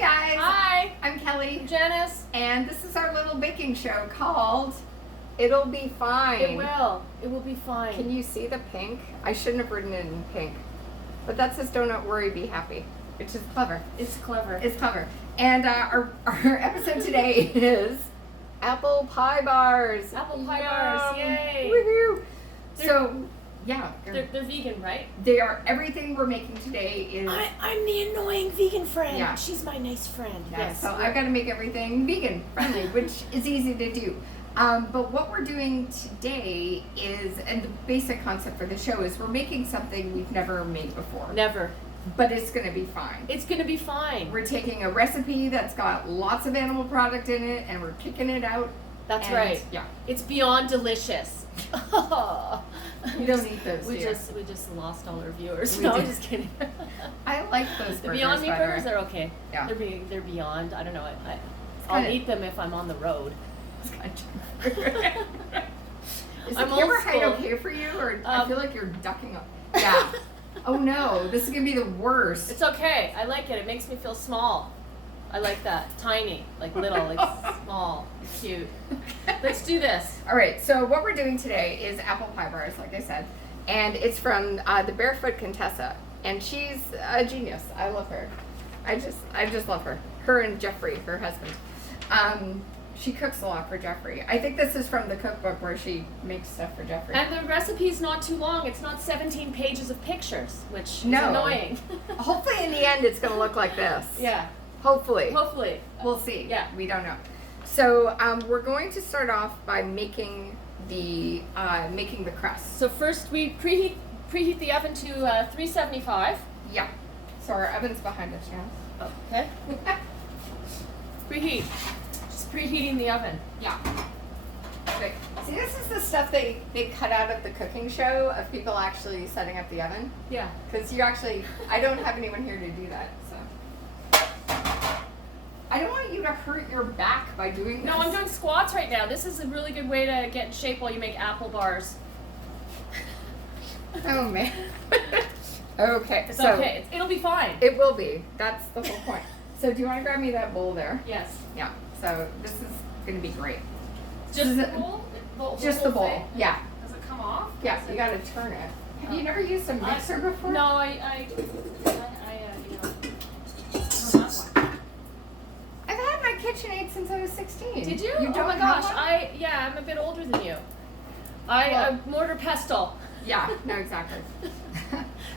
guys. Hi. I'm Kelly. I'm Janice. And this is our little baking show called It'll Be Fine. It will. It will be fine. Can you see the pink? I shouldn't have written it in pink. But that says don't worry, be happy. Which is clever. It's clever. It's clever. And our episode today is apple pie bars. Apple pie bars. Yay. Woohoo. So, yeah. They're vegan, right? They are. Everything we're making today is... I'm the annoying vegan friend. Yeah. She's my nice friend. Yeah, Yes. so I've got to make everything vegan friendly, which is easy to do. But what we're doing today is, and the basic concept for the show is we're making something we've never made before. Never. But it's going to be fine. It's going to be fine. We're taking a recipe that's got lots of animal product in it, and we're kicking it out. That's right. Yeah. It's beyond delicious. You don't eat those, we do you? We just lost all our viewers. We No, did. I'm just kidding. I like those The burgers, Beyond Meat by the burgers way. are okay. Yeah. They're beyond. I don't know. I'll kinda- eat them if I'm on the road. It's kind of Is the I'm camera old height school. okay for you, or I feel like you're ducking up? Yeah. Oh no, this is gonna be the worst. It's okay. I like it. It makes me feel small. I like that. Tiny, like little, like small, cute. Let's do this. All right, so what we're doing today is apple pie bars, like I said, and it's from the Barefoot Contessa, and she's a genius. I love her. I just love her. Her and Jeffrey, her husband. She cooks a lot for Jeffrey. I think this is from the cookbook where she makes stuff for Jeffrey. And the recipe's not too long. It's not 17 pages of pictures, which is No. annoying. Hopefully in the end it's going to look like this. Yeah. Hopefully. Hopefully. We'll see. Yeah. We don't know. So we're going to start off by making the crust. So first we preheat the oven to 375. Yeah. So our oven's behind us now. Okay. Preheat. Just preheating the oven. Yeah. Okay. See, this is the stuff they cut out of the cooking show of people actually setting up the oven. Yeah. Because I don't have anyone here to do that, so. I don't want you to hurt your back by doing this. No, I'm doing squats right now. This is a really good way to get in shape while you make apple bars. Oh, man. Okay. It's so okay. It'll be fine. It will be. That's the whole point. So do you want to grab me that bowl there? Yes. Yeah. So this is going to be great. Just the bowl? Just the bowl. thing? Yeah. Does it come off? Yeah. You got to turn it. Have you never used a mixer before? No, I you know, I don't have one. I've had my KitchenAid since I was 16. Did you? You don't oh my have gosh, one? I'm a bit older than you. Mortar pestle. Yeah. No, exactly.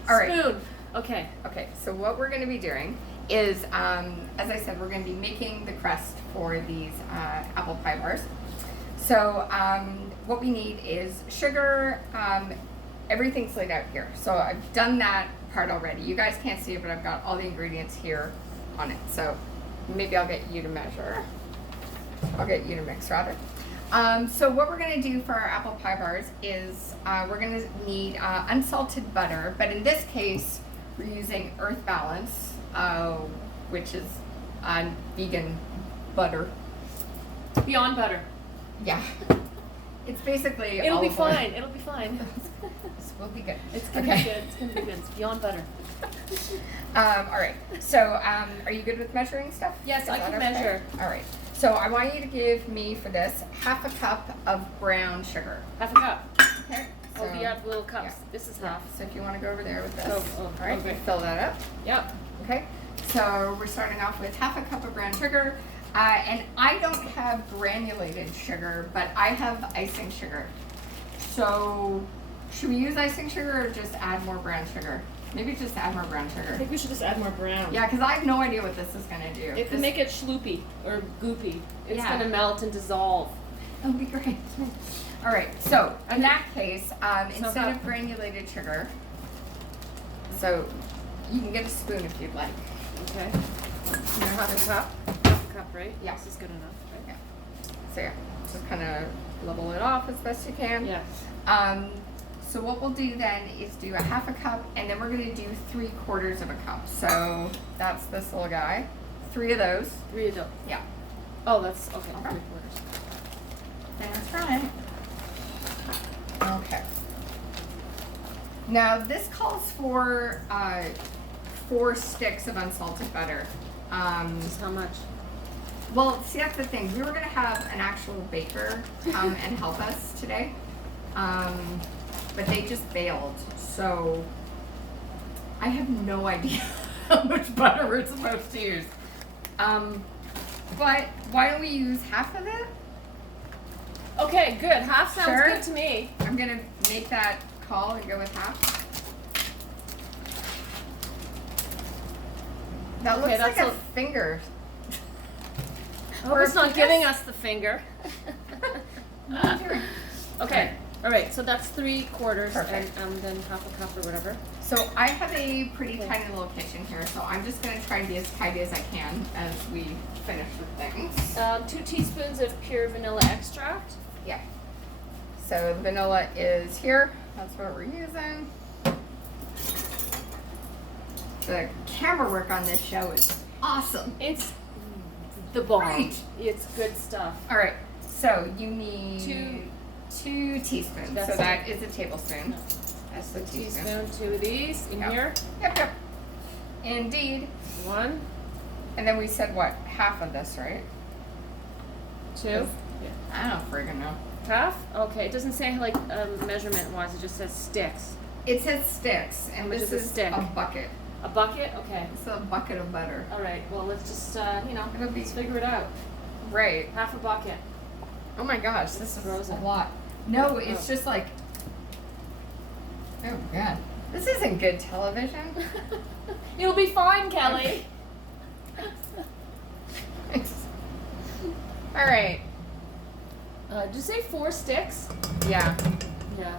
All right. Spoon. Okay. Okay. So what we're going to be doing is, as I said, we're going to be making the crust for these apple pie bars. So what we need is sugar. Everything's laid out here. So I've done that part already. You guys can't see it, but I've got all the ingredients here on it. So maybe I'll get you to measure. I'll get you to mix, rather. So what we're going to do for our apple pie bars is we're going to need unsalted butter, but in this case, we're using Earth Balance, which is vegan butter. Beyond butter. Yeah. It's basically It'll be olive oil. fine. It'll be fine. This will be good. It's gonna be good. It's gonna be good. It's beyond butter. All right. So, are you good with measuring stuff? Yes, Is I that can okay? measure. All right. So, I want you to give me for this half a cup of brown sugar. Half a cup. Okay. Oh, you have little cups. yeah. This is half. So, if you want to go over there with this. Oh, All right. okay. Fill that up. Yep. Okay. So, we're starting off with half a cup of brown sugar. And I don't have granulated sugar, but I have icing sugar. So, should we use icing sugar or just add more brown sugar? Maybe just add more brown I sugar. think we should just add more brown. Yeah, because I have no idea what this is going to do. It can make it schloopy or goopy. It's Yeah. gonna melt and dissolve. That'll be great. All right, so in that case, instead how- of granulated sugar, so you can get a spoon if you'd like. Okay. Now half a cup. Half a cup, right? Yeah. This is good enough. Right? Yeah. So yeah, just kind of level it off as best you can. Yeah. So what we'll do then is do a half a cup, and then we're going to do 3/4 of a cup. So that's this little guy. 3 of those. 3 of those. Yeah. Oh, that's okay. Okay. 3/4. That's right. Okay. Now this calls for 4 sticks of unsalted butter. Just how much? Well, see, that's the thing. We were gonna have an actual baker come and help us today, but they just bailed. So I have no idea how much butter we're supposed to use. But why don't we use half of it? Okay, good. Half sounds Sure. good to me. I'm gonna make that call and go with half. That Okay, looks like that's a finger. Oh, it's not giving us the finger. Okay. All right. So that's 3/4 Perfect. and then half a cup or whatever. So I have a pretty tiny little kitchen here, so I'm just gonna try to be as tidy as I can as we finish with things. 2 teaspoons of pure vanilla extract. Yeah. So the vanilla is here. That's what we're using. The camera work on this show is awesome. It's the bomb. Right. It's good stuff. All right. So you need Two- 2 teaspoons. That's So that is a tablespoon. That's the Teaspoon, 2 of these in Yep. here. Yep. Indeed. 1, And then we said what? Half of this, right? 2. I don't friggin' know. Half? Okay. It doesn't say like measurement wise. It just says sticks. It says sticks, and How much this is a is stick? a bucket. A bucket? Okay. It's a bucket of butter. All right. Well, let's just It'll be let's figure it out. right. Half a bucket. Oh my gosh, this is Frozen. a lot. No, it's Oh. just like. Oh god, this isn't good television. You'll be fine, Kelly. All right. Did you say 4 sticks? Yeah, Yeah.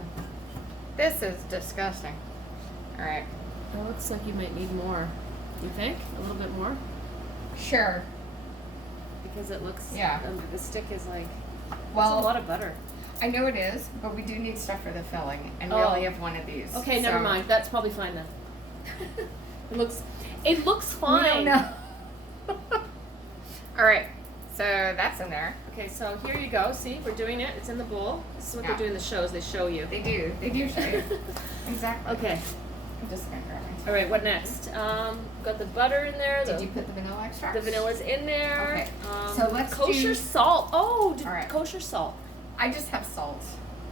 this is disgusting. All right. It looks like you might need more. You think? A little bit more? Sure. Because it looks. Yeah. The stick is like. Well, It's a lot of butter. I know it is, but we do need stuff for the filling, and we Oh. only have one of these. Okay, never so mind. That's probably fine then. It looks We fine. don't know. All right, so that's in there. Okay, so here you go. See, we're doing it. It's in the bowl. This is what Yeah. they do in the shows. They show you. They do show you. Exactly. Okay. I'm just gonna grab my. All right. What next? Got the butter in there. Did you put the vanilla extract? The vanilla's in there. Okay. So let's kosher do- salt. Oh, All right. kosher salt. I just have salt.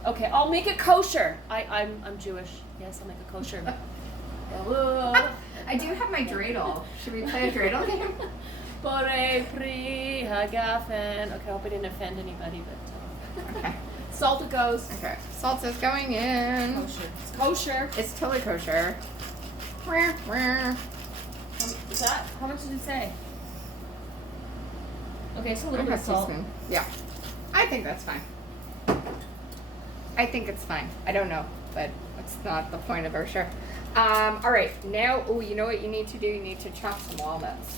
Okay, I'll make it kosher. I'm Jewish. Yes, I'll make it kosher. I do have my dreidel. Should we play a dreidel game? Bore pri hagafen. Okay, I hope I didn't offend anybody, but Okay. salt it goes. Okay. Salt is going in. Kosher. It's kosher. It's totally kosher. Wah, wah. Is that? How much did it say? Okay, so a little bit Half of salt. teaspoon. Yeah. I think that's fine. I think it's fine. I don't know, but it's not the point of our show. All right. Now, oh, you know what you need to do? You need to chop some walnuts.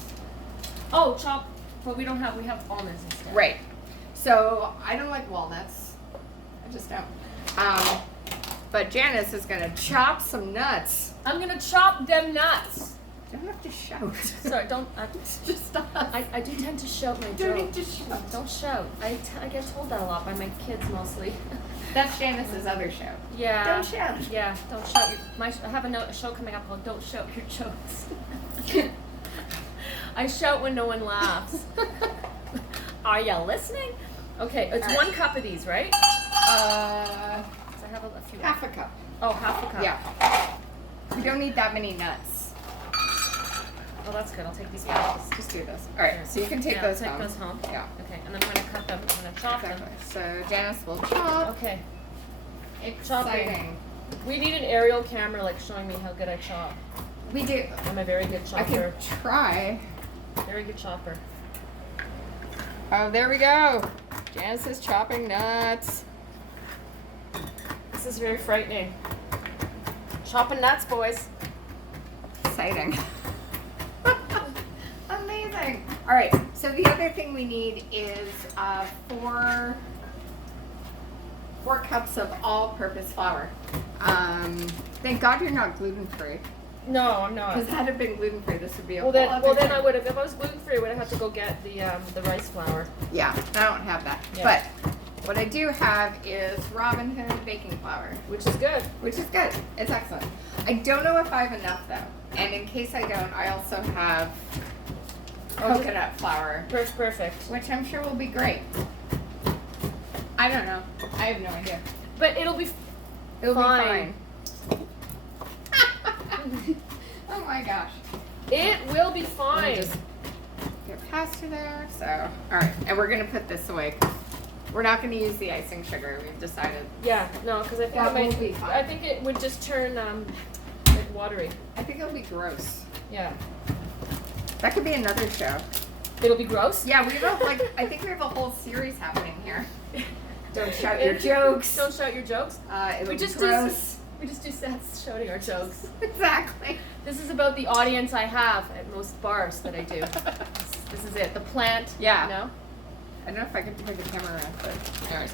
Oh, chop. But we have almonds instead. Right. So I don't like walnuts. I just don't. But Janice is gonna chop some nuts. I'm gonna chop them nuts. You don't have to shout. Sorry, don't. It's just us. I do tend to shout my You don't joke. need to shout. Don't shout. I get told that a lot by my kids mostly. That's Janice's other show. Yeah. Don't shout. Yeah, don't shout. I have a show coming up called "Don't Shout Your Jokes." I shout when no one laughs. Are you listening? Okay, it's All right. 1 cup of these, right? So I have a few. Half a cup. Oh, half a cup. Yeah. We don't need that many nuts. Oh, that's good. I'll take these Yeah, back. just do this. All right, so you can take those take home. those home. Yeah. Okay, and then I'm gonna cut them. I'm gonna chop Exactly. them. So Janice will chop. Okay. Exciting. We need an aerial camera, like showing me how good I chop. We do. I'm a very good I chopper. can try. Very good chopper. Oh, there we go. Janice is chopping nuts. This is very frightening. Chopping nuts, boys. Exciting. Amazing. All right. So the other thing we need is 4 cups of all-purpose flour. Thank God you're not gluten-free. No, I'm not. Because had it been gluten-free, this would be a Well whole then, other I thing. would have. If I was gluten free, I would have had to go get the rice flour. Yeah, I don't have that. Yeah. But what I do have is Robin Hood baking flour, Which is good. which is good. It's excellent. I don't know if I have enough though. And in case I don't, I also have coconut flour, Perfect. which I'm sure will be great. I don't know. I have no idea. But it'll be Fine. Oh my gosh. It will be Let me fine. just get pasta there. So, all right, and we're gonna put this away. We're not gonna use the icing sugar. We've decided. Yeah, no, because I think That it might. will be fine. I think it would just turn like watery. I think it'll be gross. Yeah. That could be another show. It'll be gross. Yeah, we have I think we have a whole series happening here. Don't shout your jokes. Don't shout your jokes. It'll We be just gross. We just do sets shouting our jokes. Exactly. This is about the audience I have at most bars that I do. This is it. The plant. Yeah. You know? I don't know if I can turn the camera around, but anyways.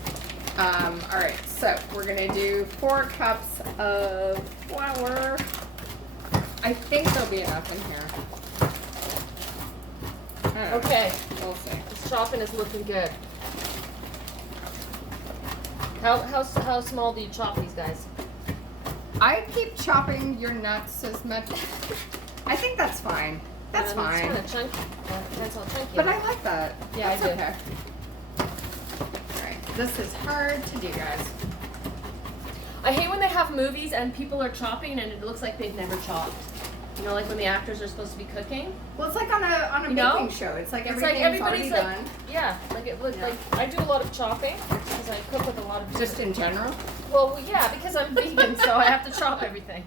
All right, so we're gonna do 4 cups of flour. I think there'll be enough in here. I don't know. Okay. We'll see. This chopping is looking good. How small do you chop these guys? I keep chopping your nuts as much. I think that's fine. That's fine. It's kind of chunky. Depends how chunky. But it I is. like that. Yeah, That's I do. okay. Alright, this is hard to do, guys. I hate when they have movies and people are chopping and it looks like they've never chopped. You know, like when the actors are supposed to be cooking. Well, it's like on a You know? baking show. It's like It's like everything's already everybody's like, done. yeah, like it look Yeah. like I do a lot of chopping because I cook with a lot of Just in general. well, yeah, because I'm vegan, so I have to chop everything.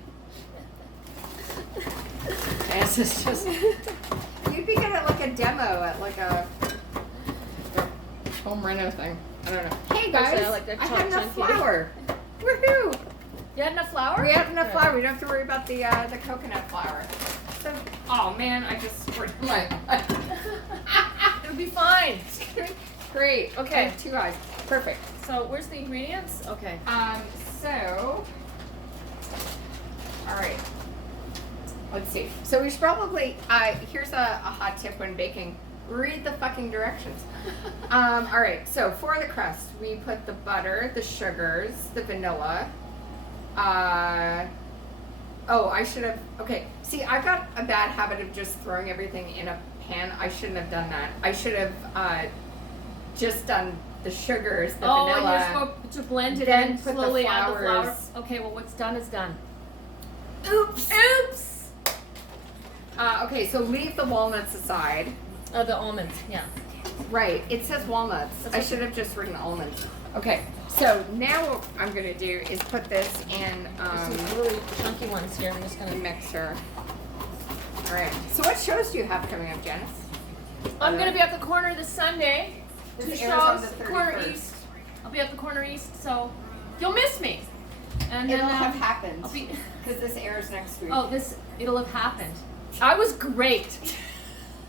Yes, it's just. You'd be good at like a demo at like a home reno thing. I don't know. Hey guys, Actually, I like that I chop had enough chunky. flour. Woohoo! You had enough flour? We have enough Good. flour. We don't have to worry about the coconut flour. So, oh man, I just squirted my. It'll be fine. Great. Okay. I have 2 eyes. Perfect. So where's the ingredients? Okay. So, all right. Let's see. So we should probably, here's a hot tip when baking. Read the fucking directions. All right. So for the crust, we put the butter, the sugars, the vanilla. Oh, I should have, okay. See, I got a bad habit of just throwing everything in a pan. I shouldn't have done that. I should have just done the sugars, the vanilla. And you're supposed to blend it then in, put the slowly add the flour. flours. Okay, well what's done is done. Oops. Oops! Okay, so leave the walnuts aside. Oh, the almonds, yeah. Right, it says walnuts. That's I okay. should have just written almonds. Okay, so now what I'm gonna do is put this in There's some really chunky ones here. I'm just a gonna. mixer. All right. So what shows do you have coming up, Janice? I'm gonna be at the corner this Sunday. This 2 airs on shows. the Corner 31st. east. I'll be at the corner east, so you'll miss me. And It'll then have happened I'll be. because this airs next week. Oh, it'll have happened. I was great.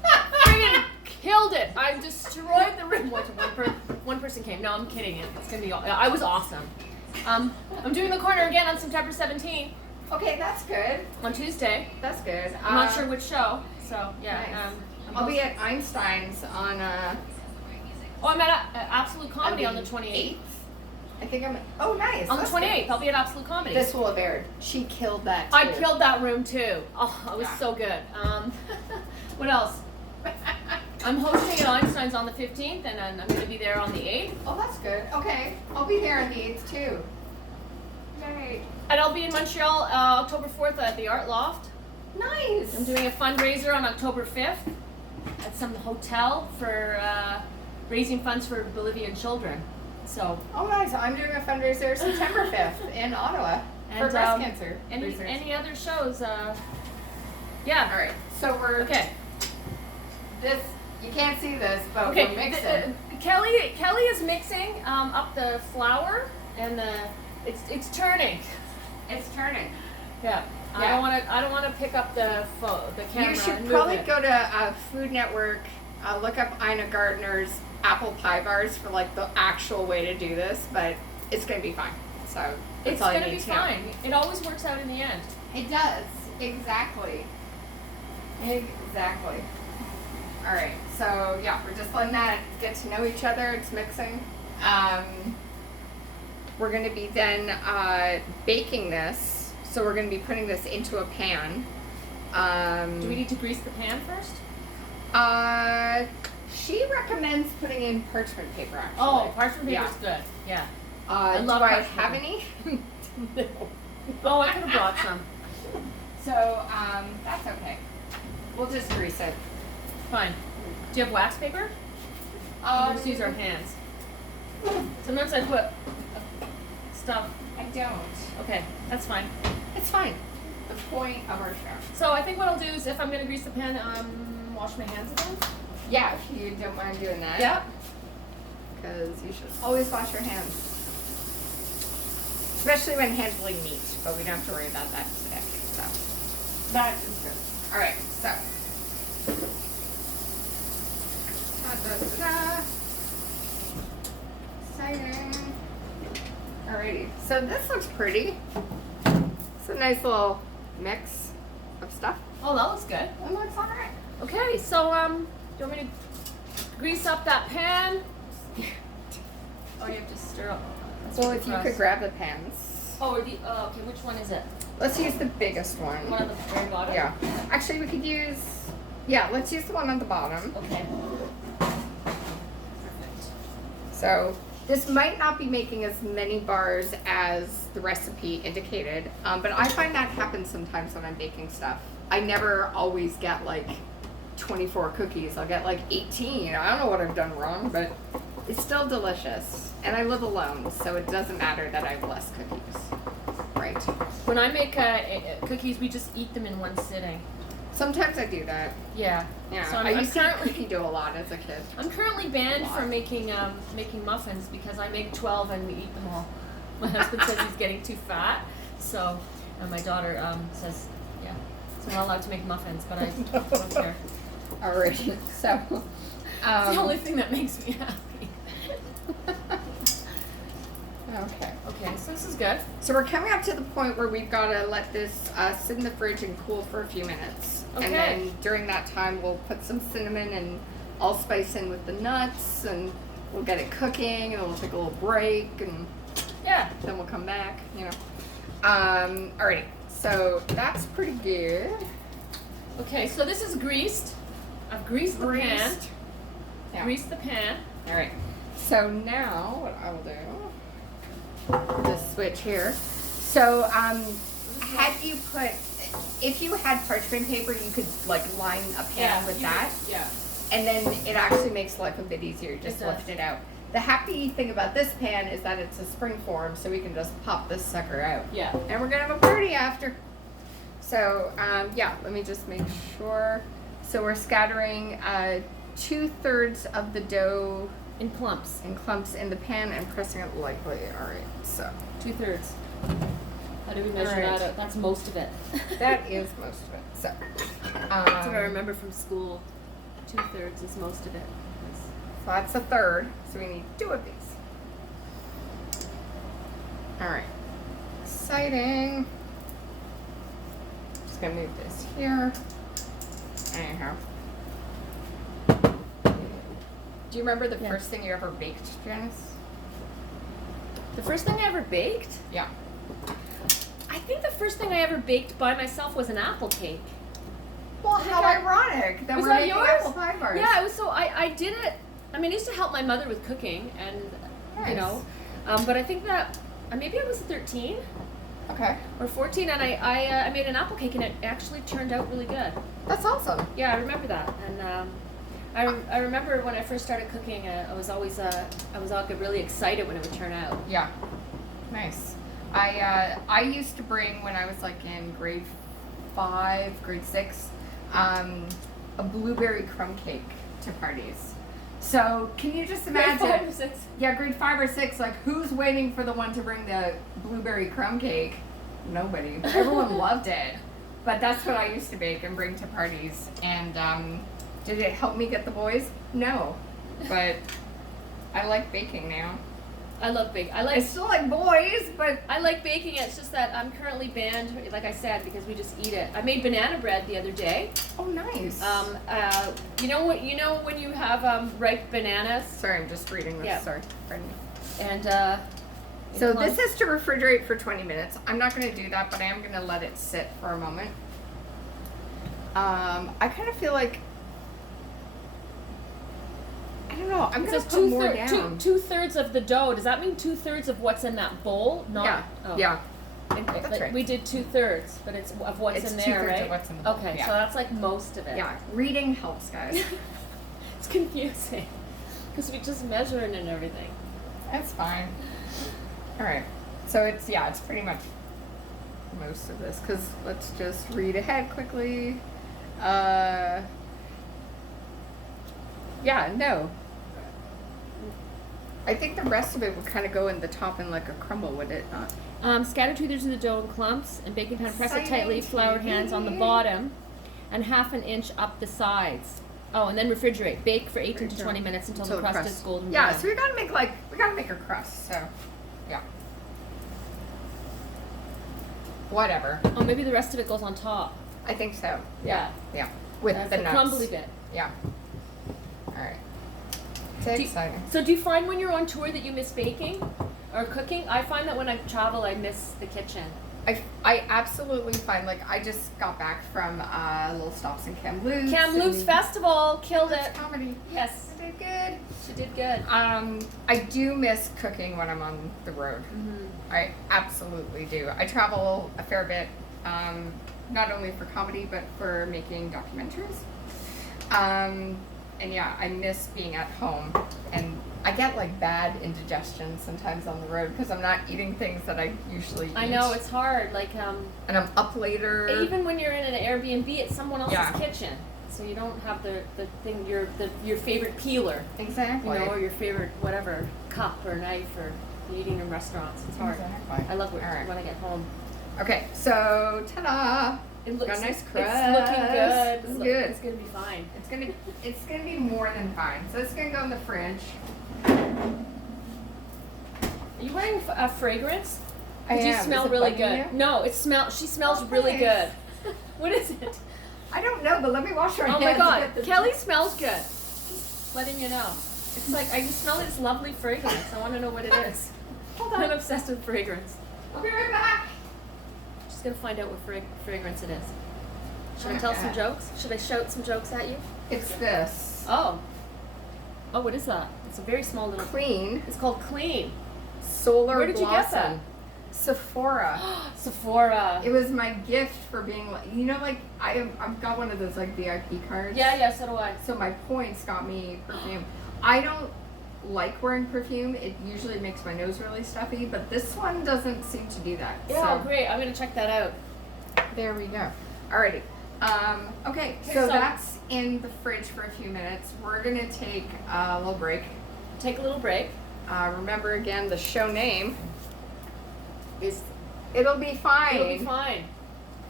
Friggin' killed it. I destroyed the room. One person came. No, I'm kidding. It's gonna be. I was awesome. I'm doing the corner again on September 17th Okay, that's good. on Tuesday. That's good. I'm not sure which show. So yeah. Nice. I'll be at Einstein's on Oh, I'm at Absolute Comedy on the 28th. I think I'm. Oh, nice. On the That's 28th, good. I'll be at Absolute Comedy. This will have aired. She killed that. I too. killed that room too. Oh, it was Yeah. so good. What else? I'm hosting at Einstein's on the 15th, and then I'm going to be there on the 8th. Oh, that's good. Okay, I'll be there on the 8th too. Yay. And I'll be in Montreal October 4th at the Art Loft. Nice. I'm doing a fundraiser on October 5th at some hotel for raising funds for Bolivian children. So, Oh, nice. I'm doing a fundraiser September 5th in Ottawa for And, breast cancer. any research. any other shows? Yeah. All right. So we're Okay. this. You can't see this, but Okay. we're mixing. Kelly is mixing up the flour and it's turning. It's turning. Yeah. Yeah. I don't want to pick up the camera. You should and move probably it. go to Food Network. Look up Ina Gardner's apple pie bars for like the actual way to do this, but it's gonna be fine. So that's It's all you gonna need be to know. fine. It always works out in the end. It does. Exactly. Exactly. All right. So yeah, we're just letting that get to know each other. It's mixing. We're going to be then baking this. So we're going to be putting this into a pan. Do we need to grease the pan first? She recommends putting in parchment paper, actually. Oh, parchment paper's good. Yeah. I love do I parchment have paper. any? No. Oh, I could have brought some. So, that's okay. We'll just grease it. Fine. Do you have wax paper? We'll just use our hands. Sometimes I put stuff. I don't. Okay, that's fine. It's fine. The point of our show. So I think what I'll do is, if I'm gonna grease the pan, wash my hands again. Yeah, if you don't mind doing that. Yep. Because you should always wash your hands. Especially when handling meat, but we don't have to worry about that today. So that is good. All right, so. Da-da-da-da. Exciting. Alrighty, so this looks pretty. It's a nice little mix of stuff. Oh, that looks good. That looks alright. Okay, so do you want me to grease up that pan? Oh, you have to stir up. Well, if you could grab the pans. Oh, or the okay, which one is it? Let's use the biggest one. One at the very bottom. Yeah. Actually, we could use. Yeah, let's use the one on the bottom. Okay. Perfect. So this might not be making as many bars as the recipe indicated, but I find that happens sometimes when I'm baking stuff. I never always get like 24 cookies. I'll get like 18. I don't know what I've done wrong, but it's still delicious. And I live alone, so it doesn't matter that I have less cookies. Right. When I make cookies, we just eat them in one sitting. Sometimes I do that. Yeah. Yeah. So I used to eat cookie dough a lot as a kid. I'm currently banned from making muffins because I make 12 and we eat them all. My husband says he's getting too fat, so and my daughter says, yeah, so I'm not allowed to make muffins, but I don't care. Alright, so It's the only thing that makes me happy. okay. Okay, so this is good. So we're coming up to the point where we've got to let this sit in the fridge and cool for a few minutes. Okay. And then during that time, we'll put some cinnamon and allspice in with the nuts, and we'll get it cooking, and we'll take a little break, and Yeah. then we'll come back, you know. Alrighty, so that's pretty good. Okay, so this is greased. I've greased the pan. Yeah. Greased the pan. Alright, so now what I will do, this switch here. So, had you put, if you had parchment paper, you could like line a pan with that. Yeah. And then it actually makes life a bit easier. Just It does. lift it out. The happy thing about this pan is that it's a spring form, so we can just pop this sucker out. Yeah. And we're gonna have a party after. So, yeah, let me just make sure. So we're scattering 2/3 of the dough In clumps. in clumps in the pan and pressing it lightly. All right, so 2/3. How do we measure Alright. that out? That's most of it. that is most of it. So, That's what I remember from school. 2/3 is most of it. So that's a third. So we need 2 of these. All right. Exciting. Just gonna move this here. Anyhow. Do you remember the Yeah. first thing you ever baked, Janice? The first thing I ever baked? Yeah. I think the first thing I ever baked by myself was an apple cake. Well, how that- ironic that Was we're that making yours? apple pie bars. Yeah, it was so I did it. I mean, I used to help my mother with cooking, and you Nice. know, but I think that maybe I was 13 Okay. or 14, and I made an apple cake, and it actually turned out really good. That's awesome. Yeah, I remember that, and I remember when I first started cooking, I was always all really excited when it would turn out. Yeah. Nice. I used to bring, when I was like in grade 5, grade 6, a blueberry crumb cake to parties. So can you just imagine? Grade 5 or 6. Yeah, grade 5 or 6. Like, who's waiting for the one to bring the blueberry crumb cake? Nobody. Everyone loved it. But that's what I used to bake and bring to parties. And did it help me get the boys? No. But I like baking now. I love baking. I still like boys, but I like baking. It's just that I'm currently banned, like I said, because we just eat it. I made banana bread the other day. oh, nice. You know what? You know when you have ripe bananas, Sorry, I'm just reading this. Yeah. Sorry, pardon me. and So this is to refrigerate for 20 minutes. I'm not going to do that, but I am going to let it sit for a moment. I kind of feel like I don't know. I'm It gonna says put more down. two-thirds of the dough. Does that mean 2/3 of what's in that bowl? Not, Yeah. oh. Yeah. Okay, That's right. We did 2/3, but it's of what's It's in there, 2/3 right? of what's in the bowl. Okay, Yeah. so that's like most of it. Yeah. Reading helps, guys. It's confusing because we just measuring and everything. That's fine. All right. So it's pretty much most of this. Cause let's just read ahead quickly. Yeah. No. I think the rest of it would kind of go in the top in like a crumble, would it not? Scatter 2/3 of the dough in clumps and baking pan. Press it tightly. Exciting Floured hands on the TV. bottom, and 1/2 inch up the sides. Oh, and then refrigerate. Bake for 18 to 20 minutes until the crust is golden brown. Yeah. So we gotta make a crust. So, yeah. Whatever. Oh, maybe the rest of it goes on top. I think so. Yeah. Yeah. With That's the the nuts. crumbly bit. Yeah. All right. It's Do you- exciting. So do you find when you're on tour that you miss baking or cooking? I find that when I travel, I miss the kitchen. I absolutely find, like, I just got back from little stops in Kamloops. Kamloops and Festival killed it. It's comedy. Yes, I did good. she did good. I do miss cooking when I'm on the road. I absolutely do. I travel a fair bit, not only for comedy but for making documentaries. And yeah, I miss being at home, and I get like bad indigestion sometimes on the road because I'm not eating things that I usually eat. I know it's hard. Like And I'm up later. even when you're in an Airbnb, it's someone else's Yeah. kitchen, so you don't have the thing your favorite peeler, Exactly. you know, or your favorite whatever cup or knife or eating in restaurants. It's hard. Exactly. I love it All right. when I get home. Okay, so ta-da! It looks Got a nice It's crust. looking good. It's good. It's gonna be fine. It's gonna be more than fine. So it's gonna go in the fridge. Are you wearing a fragrance? I You am. smell Is it really bugging good. you? No, she smells Oh, really thanks. good. What is it? I don't know, but let me wash your Oh hands. my god, with this. Kelly smells good. Just letting you know. It's like I smell this lovely fragrance. I want to know what it is. Hold I'm on. obsessed with fragrance. I'll be right back. Just gonna find out what fragrance it is. Should I tell some Okay. jokes? Should I shout some jokes at you? It's this. Oh. Oh, what is that? It's a very small little. Clean It's called Clean. Solar Where did you get Blossom. Sephora. Sephora. It was my gift for being, like I've got one of those like VIP cards. Yeah, so do I. So my points got me perfume. I don't like wearing perfume. It usually makes my nose really stuffy, but this one doesn't seem to do that. Yeah, So great. I'm gonna check that out. there we go. Alrighty. Okay, so that's in the fridge for a few minutes. We're gonna take a little break. Take a little break. Remember again, the show name is It'll Be Fine. It'll be fine.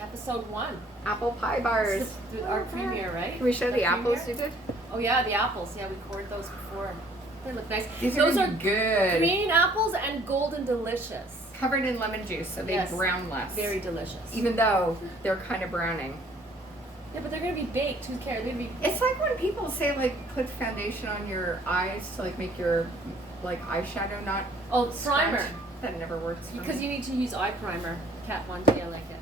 Episode 1. Apple pie bars. This is our premiere, right? Can we show the apples premiere? you did? Oh yeah, the apples. Yeah, we poured those before. They look nice. These Those are are good. green apples and golden delicious. Covered in lemon juice, so they Yes. brown less. Very delicious. Even though they're kind of browning. Yeah, but they're gonna be baked. Who cares? They're gonna be. It's like when people say like put foundation on your eyes to like make your like eyeshadow not Oh, primer. scratch. That never works for Because me. you need to use eye primer. Kat Von D, I like it.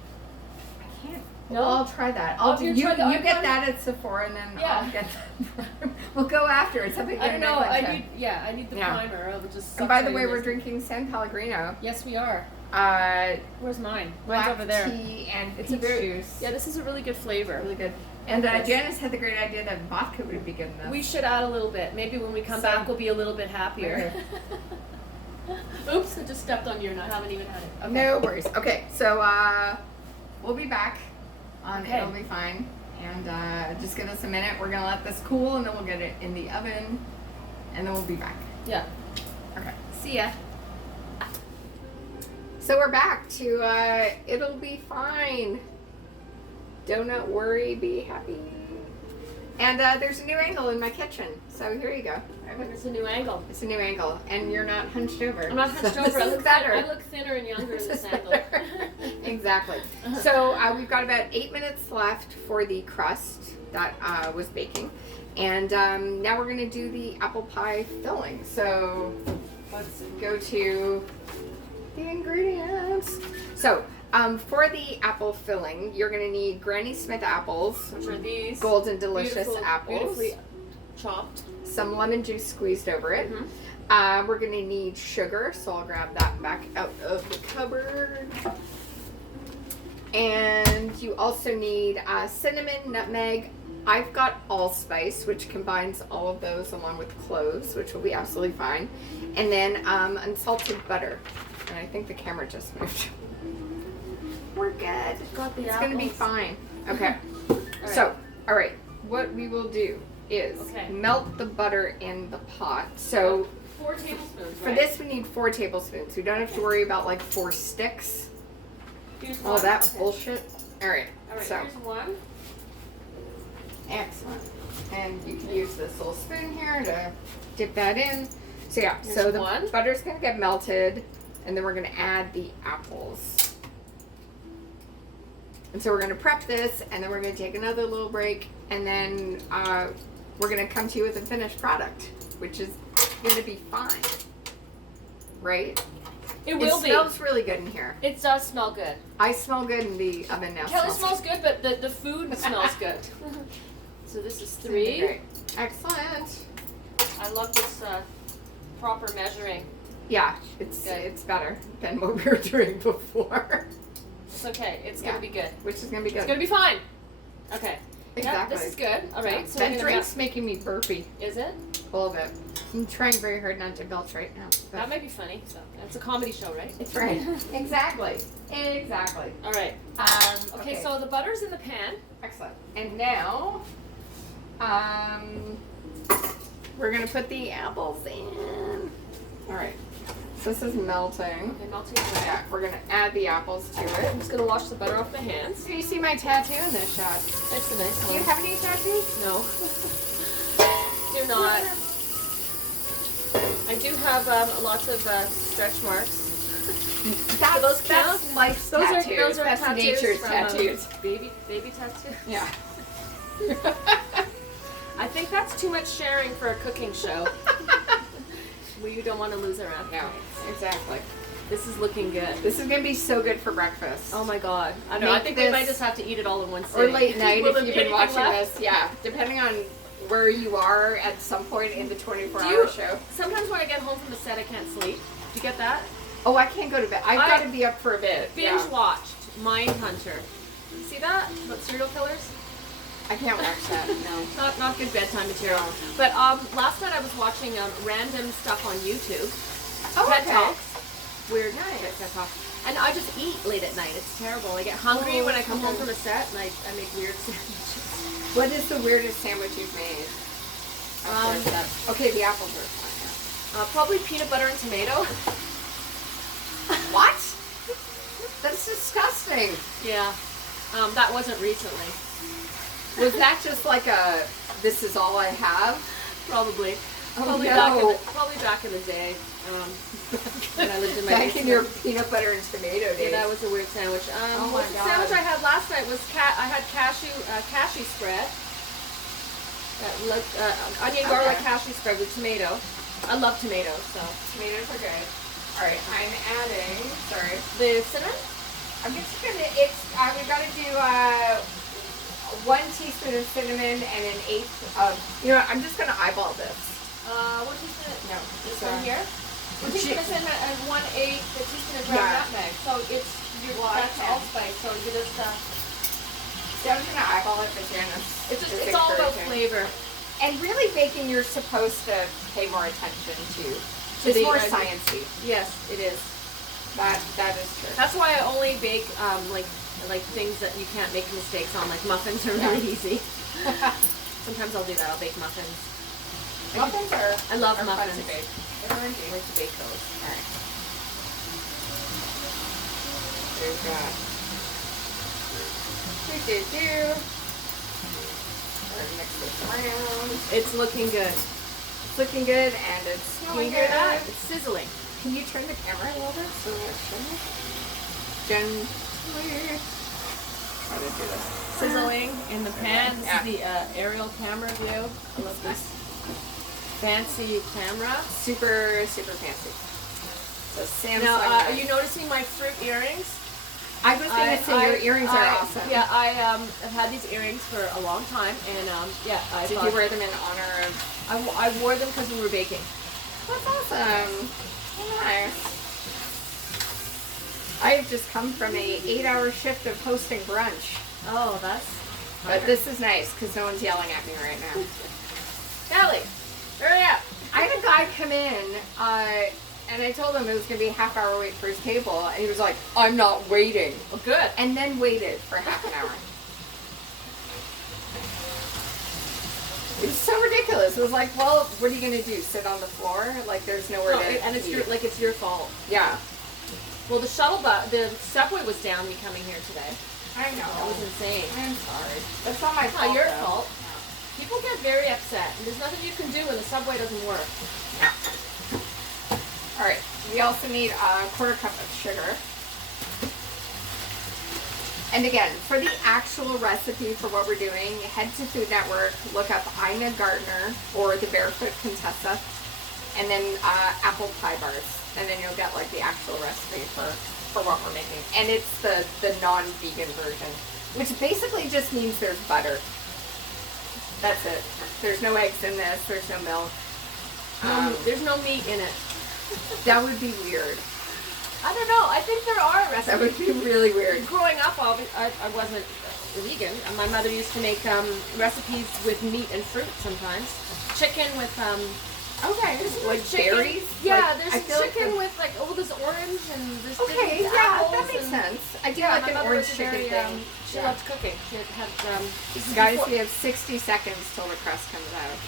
I can't. No? Well, I'll try that. Oh, I'll do. you You try the eye get primer? that at Sephora, and then Yeah. I'll get. We'll go after it. Something. I don't know. I Like need the Yeah. primer. It'll just. And by suck the all way, your we're mis- drinking San Pellegrino. Yes, we are. Uh, Where's mine? Mine's black over there. tea and It's peach a very juice. Yeah, this is a really good flavor. Really good. And Yes. Janice had the great idea that vodka would be good enough. We should add a little bit. Maybe when we come So- back, we'll be a little bit happier. Oops, I just stepped on your. I haven't even had it. Okay. No worries. Okay, so we'll be back on Okay. It'll Be Fine. And just give us a minute. We're going to let this cool, and then we'll get it in the oven, and then we'll be back. Yeah. Okay. See ya. So we're back to It'll Be Fine. Don't worry, be happy. And there's a new angle in my kitchen. So here you go. It's a new angle. It's a new angle, and you're not hunched over. I'm not hunched So over. This is better. I look thinner and younger in this angle. Exactly. So we've got about 8 minutes left for the crust that was baking. And now we're going to do the apple pie filling. So let's go to the ingredients. So for the apple filling, you're going to need Granny Smith apples, Which are these? golden delicious beautiful, apples. Beautifully chopped. some lemon juice squeezed over it. We're gonna need sugar, so I'll grab that back out of the cupboard. And you also need cinnamon, nutmeg. I've got allspice, which combines all of those along with cloves, which will be absolutely fine. And then unsalted butter. And I think the camera just moved. We're good. Got the It's gonna be apples. fine. Okay. Alright. So, all right. What we will do is Okay. melt the butter in the pot. So 4 tablespoons, for right? this, we need 4 tablespoons. We don't have to worry about like 4 sticks. Here's All one. that Okay. bullshit. All right. Alright, So here's one. excellent. And you can use this little spoon here to dip that in. So yeah. Here's so the one. butter's gonna get melted, and then we're gonna add the apples. And so we're gonna prep this, and then we're gonna take another little break, and then we're gonna come to you with a finished product, which is gonna be fine, right? It will It be. smells really good in here. It does smell good. I smell good in the oven now. Kelly smells good, but the food smells good. So this is 3. Great. Excellent. I love this proper measuring. Yeah, Good. it's better than what we were doing before, It's okay. It's Yeah. gonna be good. which is gonna be It's good. gonna be fine. Okay. Yeah, Exactly. this is good. All right. Yeah. So That we're gonna drink's making me burpy is it? a little bit. I'm trying very hard not to belch right now. but- That might be funny. So it's a comedy show, right? It's right. Exactly. Exactly. All right. Um, Okay, so the butter's in the pan. excellent. And now, we're gonna put the apples in. All right. So this is melting. Okay, melting away. Yeah, we're gonna add the apples to it. I'm just gonna wash the butter off my hands. Do you see my tattoo in this shot? That's a nice Do you one. have any tattoos? No. Do not. I do have lots of stretch marks. That's, those count? that's life's Those tattoos. are That's tattoos nature's from, tattoos. baby tattoos. Yeah. I think that's too much sharing for a cooking show. We don't want to lose our appetite. No, exactly. This is looking good. This is gonna be so good for breakfast. Oh my god. I know. I Make think this- we might just have to eat it all in one Or sitting. late night Will if there you've be been anything watching left? this. Yeah, depending on where you are at some point in the 24-hour Do you- show. Sometimes when I get home from the set, I can't sleep. Do you get that? Oh, I can't go to bed. I've I got to be up for a bit. Binge Yeah. watched Mindhunter. See that? About serial killers? I can't watch that. No. Not good bedtime material. No. But last night I was watching random stuff on YouTube. Oh, TED okay. Talks. Weird Nice. TED Talk. And I just eat late at night. It's terrible. I get hungry Oh, when I come home okay. from a set and I make weird sandwiches. What is the weirdest sandwich you've made? Okay, the apples are fine. Probably peanut butter and tomato. What? That's disgusting. Yeah. That wasn't recently. Was that just like a, this is all I have? Probably. Oh, Probably, no. probably back in the day. When I lived in my Back in your basement. peanut butter and tomato Yeah, days. that was a weird sandwich. Oh What's my the sandwich God. I had last night was I had cashew spread. Onion garlic Okay. cashew spread with tomato. I love tomatoes, so. Tomatoes are good. All right, I'm adding, sorry. The cinnamon? I'm just gonna, we've got to do 1 teaspoon of cinnamon and 1/8 of, you know what, I'm just gonna eyeball this. What teaspoon? No, This it's, one here? One teaspoon of cinnamon and 1/8 the teaspoon of ground Yeah. nutmeg. So it's that's Okay. allspice. So you just So I'm gonna eyeball it, but Janice. it's all about flavor. And really making you're supposed to pay more attention to. To It's the, more uh, sciencey. Yes, it is. That is true. That's why I only bake like things that you can't make mistakes on, like muffins are really easy. Sometimes I'll do that. I'll bake muffins. Muffins are. I love are fun muffins. to bake. I like to bake those. All right. There's that. Do. Mix this around. It's looking good. It's looking good and it's Can smelling you hear good. that? It's sizzling. Can you turn the camera a little bit so it's showing? Gently. Try to do this. Sizzling in the pan. This Yeah. is the aerial camera view. I love this fancy camera. Super fancy. So Samsung. Now, are you noticing my fruit earrings? I was going to say your earrings are awesome. Yeah, I've had these earrings for a long time, and yeah, I Did thought, you wear them in honor of? I wore them because we were baking. That's awesome. Nice. I have just come from a 8-hour shift of hosting brunch. Oh, that's. But this is nice because no one's yelling at me right now. Kelly, hurry up! I had a guy come in, and I told him it was going to be a half-hour wait for his table, and he was like, "I'm not waiting." Well, good. And then waited for half an hour. It was so ridiculous. It was like, well, what are you going to do? Sit on the floor? Like, there's nowhere to and it's eat. it's your fault. Yeah. Well, the subway was down me coming here today. I know. That was insane. I'm sorry. That's not my It's fault. not your though. fault. People get very upset. And there's nothing you can do when the subway doesn't work. All right. We also need a quarter cup of sugar. And again, for the actual recipe for what we're doing, head to Food Network, look up Ina Gardner or the Barefoot Contessa, and then apple pie bars. And then you'll get like the actual recipe for what we're making. And it's the non-vegan version, which basically just means there's butter. That's it. There's no eggs in this. There's no milk. There's no meat in it. That would be weird. I don't know. I think there are recipes. That would be really weird. Growing up, I wasn't vegan. My mother used to make recipes with meat and fruit sometimes. Chicken with Okay, like chicken. berries? Yeah, Like, I there's feel like chicken the- with like there's orange and there's Okay, different yeah, apples that makes and, sense. I do Yeah, like my an mother orange was chicken very, thing. She loved cooking. She had Guys, before- we have 60 seconds till the crust comes out.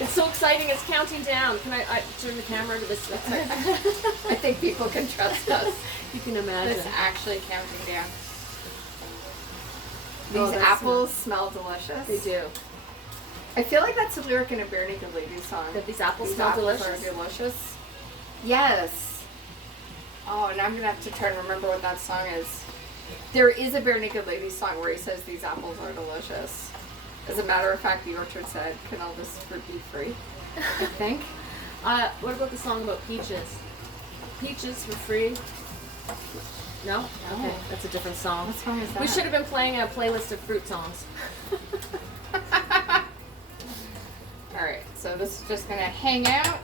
It's so exciting. It's counting down. Can I turn the camera to this? I think people can trust us. You can imagine. It's actually counting down. Oh, These that's apples smell delicious. They do. I feel like that's a lyric in a Bare Naked Ladies song. That these apples These smell apples delicious. are delicious. Yes. Oh, now I'm gonna have to try and remember what that song is. There is a Bare Naked Ladies song where he says these apples are delicious. As a matter of fact, the orchard said, "Can all this fruit be free?" I think. What about the song about peaches? Peaches for free? No? Okay, that's a different song. What song is that? We should have been playing a playlist of fruit songs. Alright, so this is just gonna hang out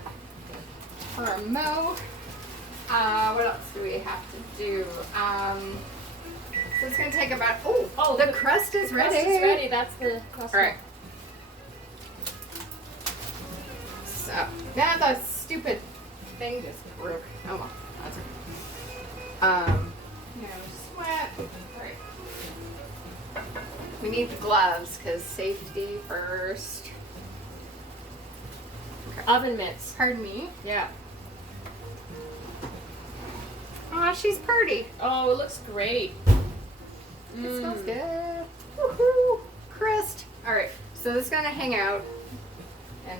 for a mo. What else do we have to do? So it's gonna take about, the crust is ready. Crust is ready. That's the crust. Alright. So, now the stupid thing just broke. Oh well, that's okay. Sweat. Alright. We need the gloves, because safety first. Oven mitts. Pardon me. Yeah. Aw, she's pretty. Oh, it looks great. It smells good. Woohoo! Crust. Alright, so this is gonna hang out and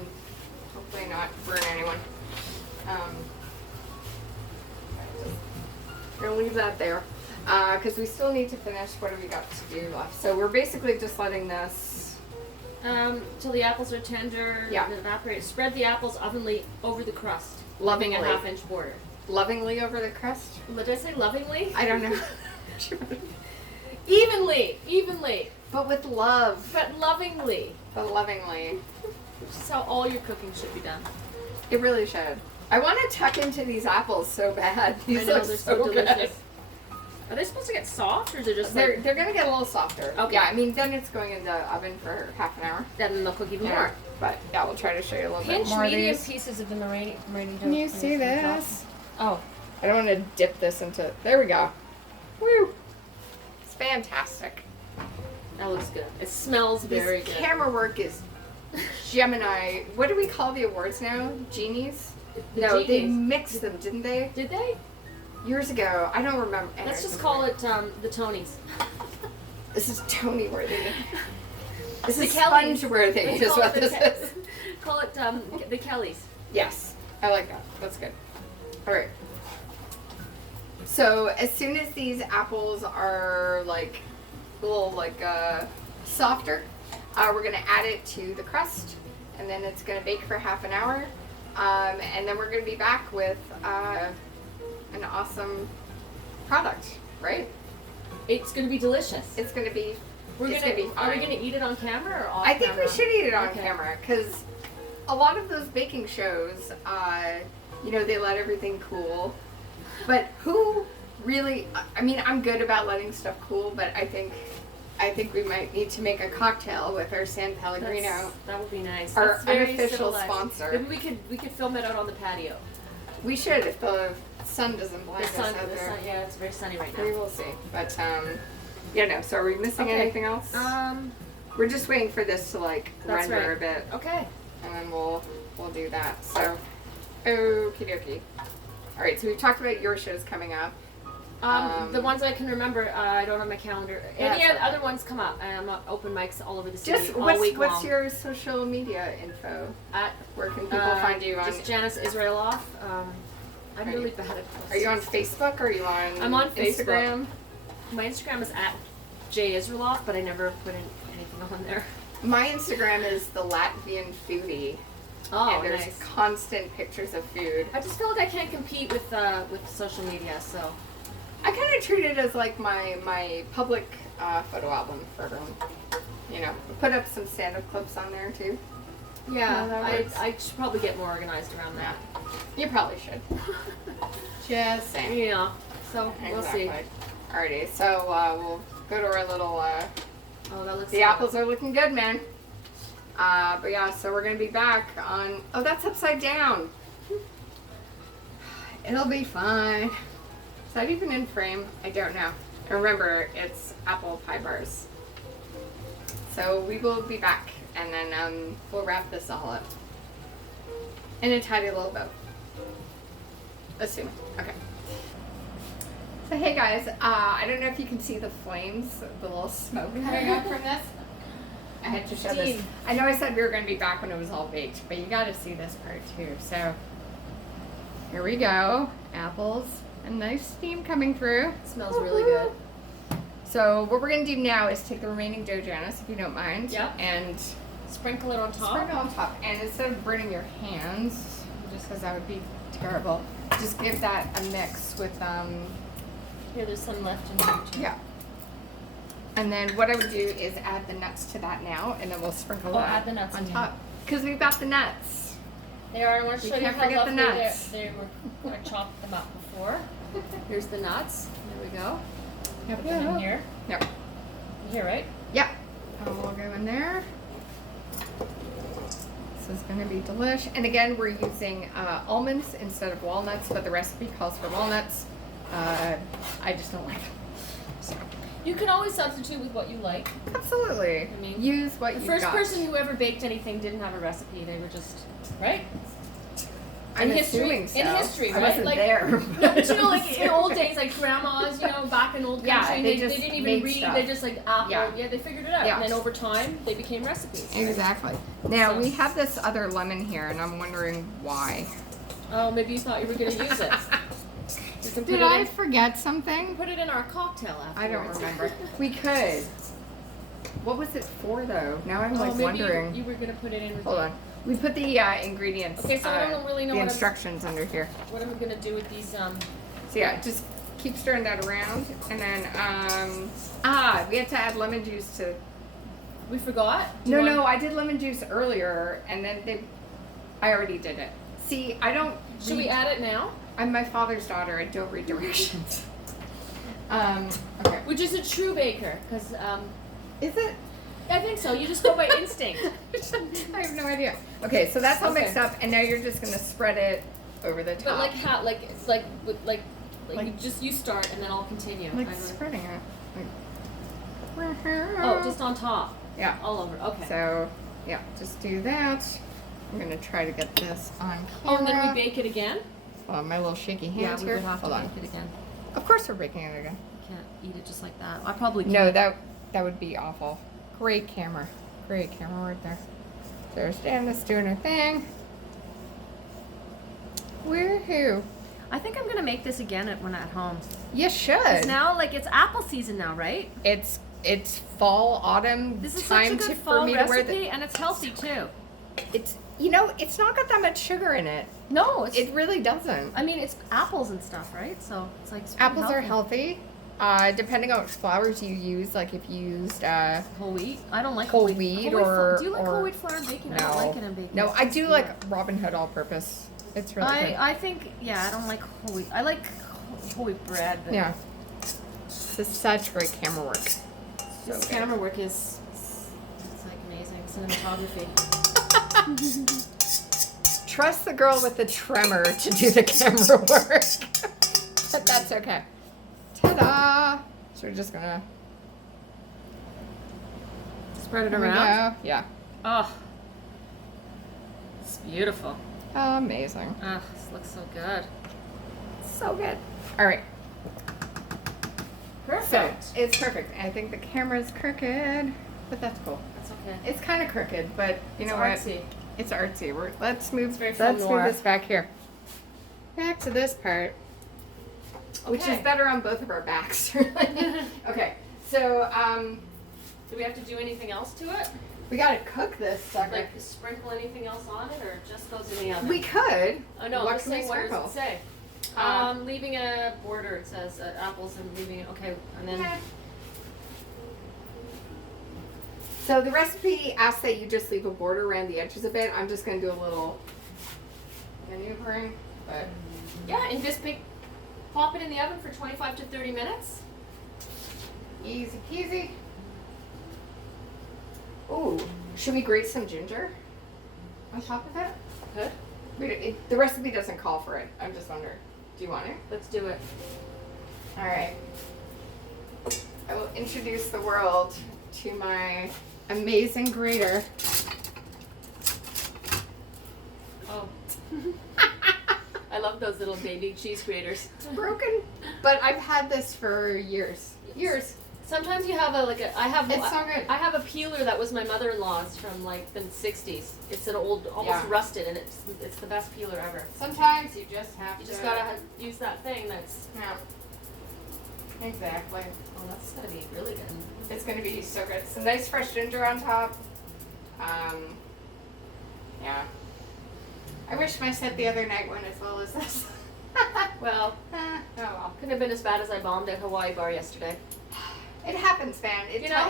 hopefully not burn anyone. Gonna leave that there. Because we still need to finish what do we got to do left. So we're basically just letting this Till the apples are tender. Yeah. And evaporate. Spread the apples ovenly over the crust. Lovingly. Leaving a half-inch border. lovingly over the crust. Did I say lovingly? I don't know. Evenly. But with love. But lovingly. But lovingly. Which is how all your cooking should be done. It really should. I want to tuck into these apples so bad. These I know, look they're so so good. delicious. Are they supposed to get soft, or is it just They're like... they're gonna get a little softer. Okay. Yeah, I mean then it's going in the oven for half an hour. Then they'll cook even Yeah. more. But yeah, we'll try to show you a little Pinch bit more of medium these. pieces of the meringue dough. Can you see this? Oh. I don't want to dip this into. There we go. Woo! It's fantastic. That looks good. It smells very This good. camera work is Gemini. What do we call the awards now? Genies? The No, they genies. mixed them, didn't they? Did they? Years ago. I don't remember. Let's just call it the Tonys. This is Tony worthy. This The is Kellys. sponge worthy Let's is call what it this the is. Call it the Kellys. Yes, I like that. That's good. All right. So as soon as these apples are like a little like softer, we're gonna add it to the crust, and then it's gonna bake for half an hour, and then we're gonna be back with an awesome product, right? It's gonna be delicious. It's gonna be. Are we fine. gonna eat it on camera or off I think camera? we should eat it on Okay. camera because a lot of those baking shows, you know, they let everything cool. But who really? I mean, I'm good about letting stuff cool, but I think we might need to make a cocktail with our San Pellegrino. That would be nice. Our That's very unofficial civilized. sponsor. Maybe we could film it out on the patio. We should if the sun doesn't blind us out there. Yeah, it's very sunny right We now. will see. But yeah, no. So are we missing Okay. anything else? We're just waiting for this to like That's render right. a bit, Okay. and then we'll do that. So, okie dokie. All right. So we talked about your shows coming up. The ones I can remember, I don't have my calendar. Any That's okay. other ones come up? I'm not open mics all over the city Just all week what's long. your social media info? At, Where can people find you on? Just Janice Israeloff. I'm Are really you- bad at posting. Are you on Facebook? Or are you on? I'm on Instagram. My Instagram is at @Israeloff, but I never put in anything on there. My Instagram is the Latvian foodie, Oh, and there's nice. constant pictures of food. I just feel like I can't compete with social media, so. I kind of treat it as like my public photo album for everyone. You know, put up some stand-up clips on there too. Yeah, that works. I should probably get more organized around that. You probably should. Just saying. Yeah, so we'll see. Exactly. Alrighty, so we'll go to our little. Oh, that looks The good. apples are looking good, man. But yeah, so we're gonna be back on. Oh, that's upside down. It'll be fine. Is that even in frame? I don't know. And remember, it's apple pie bars. So we will be back, and then we'll wrap this all up in a tidy little bow. Assuming. Okay. So hey guys, I don't know if you can see the flames, the little smoke coming up from this. I had to show this. Steam. I know I said we were going to be back when it was all baked, but you got to see this part too. So here we go, apples and nice steam coming through. It smells really good. So what we're going to do now is take the remaining dough, Janice, if you don't mind, Yep. and Sprinkle it on top. sprinkle on top. And instead of burning your hands, just because that would be terrible, just give that a mix with Here, there's some left in here too. yeah. And then what I would do is add the nuts to that now, and then we'll sprinkle Oh, that add the nuts on in here. top. Because we've got the nuts. There, I want to We show you can't how forget the lovely nuts. they were. I chopped them up before. Here's the nuts. There we go. Yep. Put them in here. Yep. Here, right? Yep. And we'll go in there. This is going to be delish. And again, we're using almonds instead of walnuts, but the recipe calls for walnuts. I just don't like them. So. You can always substitute with what you like. Absolutely. I mean, use what The you first got. person who ever baked anything didn't have a recipe. They were just right. I'm in history, assuming so. in history, I right? wasn't Like, there. No, but you know, like in old days, like grandmas, you know, back in old Yeah, country, they they just didn't even made read. stuff. They just like apple. Yeah. Yeah, they figured it out, Yeah. and then over time, they became recipes. Exactly. Now So- we have this other lemon here, and I'm wondering why. Oh, maybe you thought you were going to use it. You can put Did it I in, forget something? put it in our cocktail afterwards. I don't remember. We could. What was it for though? Now I'm like Oh, maybe wondering. you were going to put it in. With Hold on. We put the ingredients. Okay, so I don't really know the what I'm- instructions under here. What am I going to do with these? So yeah, just keep stirring that around, and then we have to add lemon juice to. We forgot. Do you No, want- I did lemon juice earlier, and then I already did it. See, I don't. Should we add it now? I'm my father's daughter. I don't read directions. Okay. Which is a true baker, because Is it? I think so. You just go by instinct. I have no idea. Okay, so that's all Okay. mixed up, and now you're just gonna spread it over the top. But like how? Like it's like with like Like- you start and then I'll continue. like I don't- spreading it. Oh, just on top, yeah. all over. Okay. So yeah, just do that. I'm gonna try to get this on camera. Oh, and then we bake it again. Oh, my little shaky hands Yeah, we here. would have Hold to on. bake it again. Of course we're baking it again. Can't eat it just like that. I probably can't. No, that would be awful. Great camera. Great camera right there. There's Janice doing her thing. Woohoo. I think I'm gonna make this again when at home. You should. 'Cause now, like it's apple season now, right? It's fall, autumn This is time such a good for fall me to wear recipe, and it's healthy too. it's it's not got that much sugar in it. No, it's. It really doesn't. I mean, it's apples and stuff, right? So it's like. It's pretty Apples are healthy. Depending on which flours you use, like if you used Whole wheat? I don't like whole wheat or do you like whole wheat flour in bacon? I don't like it in bacon. No, I do like Robin Hood all-purpose. It's really good. I think, I don't like whole wheat. I like whole wheat bread. But Yeah. This is such great camera work. this camera work is it's like amazing cinematography. Trust the girl with the tremor to do the camera work. But that's okay. Ta-da! So we're just gonna Spread it there we around. go. Yeah. Oh, it's beautiful. Amazing. Oh, this looks so good. So good. All right. So Perfect. it's perfect. I think the camera's crooked, but that's cool. That's okay. It's kind of crooked, but you know artsy. what? It's artsy. Let's move. very film Let's noir. move this back here. Back to this part, which Okay. is better on both of our backs. Okay. So Do we have to do anything else to it? we gotta cook this sucker. Like sprinkle anything else on it, or it just goes in the oven? We could. Oh no, What let's can we say what sprinkle? does it say? Leaving a border. It says apples and leaving it. Okay, and then Yeah. So the recipe asks that you just leave a border around the edges a bit. I'm just gonna do a little maneuvering, but yeah, and just pop it in the oven for 25 to 30 minutes. easy peasy. Ooh, should we grate some ginger on top of it? Good. The recipe doesn't call for it. I'm just wondering. Do you want it? Let's do it. All right. I will introduce the world to my amazing grater. Oh. I love those little baby cheese graters. It's broken, but I've had this for years. Years. Sometimes you have I have It's so good. I have a peeler that was my mother-in-law's from like the 60s. It's an old, almost Yeah. rusted, and it's the best peeler ever. Sometimes you just have You to. just gotta use that thing that's. Yeah. Exactly. Oh, that's gonna be really good. It's gonna be so good. Some nice fresh ginger on top. Yeah. I wish my set the other night went as well as this. Well, Oh well. couldn't have been as bad as I bombed at Hawaii Bar yesterday. It happens, man. You know,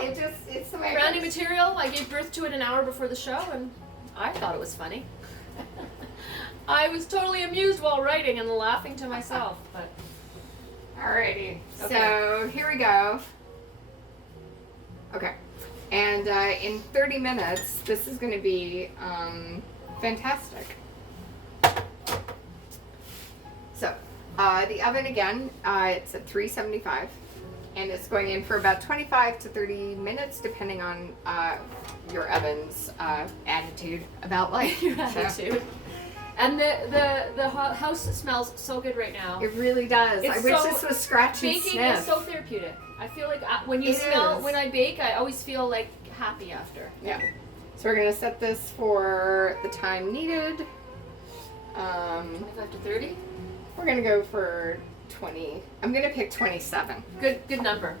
It's the way it Brownie goes. material. I gave birth to it an hour before the show, and I thought it was funny. I was totally amused while writing and laughing to myself, but. Alrighty. Okay. So here we go. Okay. And in 30 minutes, this is going to be fantastic. So the oven again, it's at 375. And it's going in for about 25 to 30 minutes, depending on your oven's attitude about life. Your So, attitude. And the house smells so good right now. it really does. It's I wish so- this was scratch and Baking sniff. is so therapeutic. I feel like when you It smell, is. when I bake, I always feel like happy after. Yeah. So we're gonna set this for the time needed. 25 to 30? We're gonna go for 20. I'm gonna pick 27. Good number.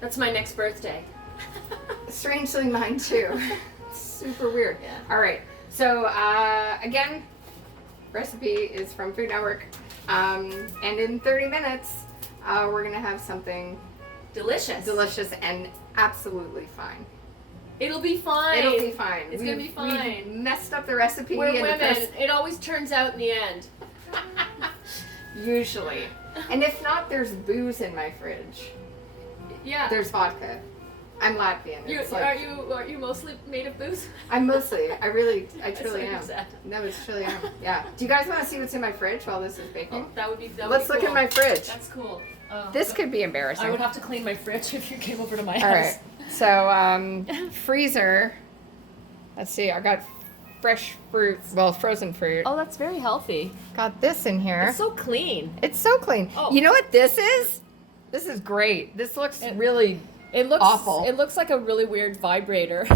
That's my next birthday. Strangely, mine too. Super weird. Yeah. All right. So again, recipe is from Food Network, and in 30 minutes, we're gonna have something Delicious. delicious and absolutely fine. It'll be fine. It'll be fine. It's gonna be We fine. messed up the recipe. We're in the women. first- It always turns out in the end. Usually. And if not, there's booze in my fridge. Yeah. There's vodka. I'm Latvian. You, It's like- are you mostly made of booze? I'm mostly. I truly what you am. said. No, it's truly am. Yeah. Do you guys want to see what's in my fridge while this is baking? Oh, that would be. Let's look cool. at my fridge. That's cool. Oh, This but could be embarrassing. I would have to clean my fridge if you came over to my All house. right. So freezer. Let's see. I got fresh fruit. Well, frozen fruit. Oh, that's very healthy. Got this in here. It's so clean. It's so clean. Oh. You know what this is? This is great. This looks really It looks awful. It looks like a really weird vibrator.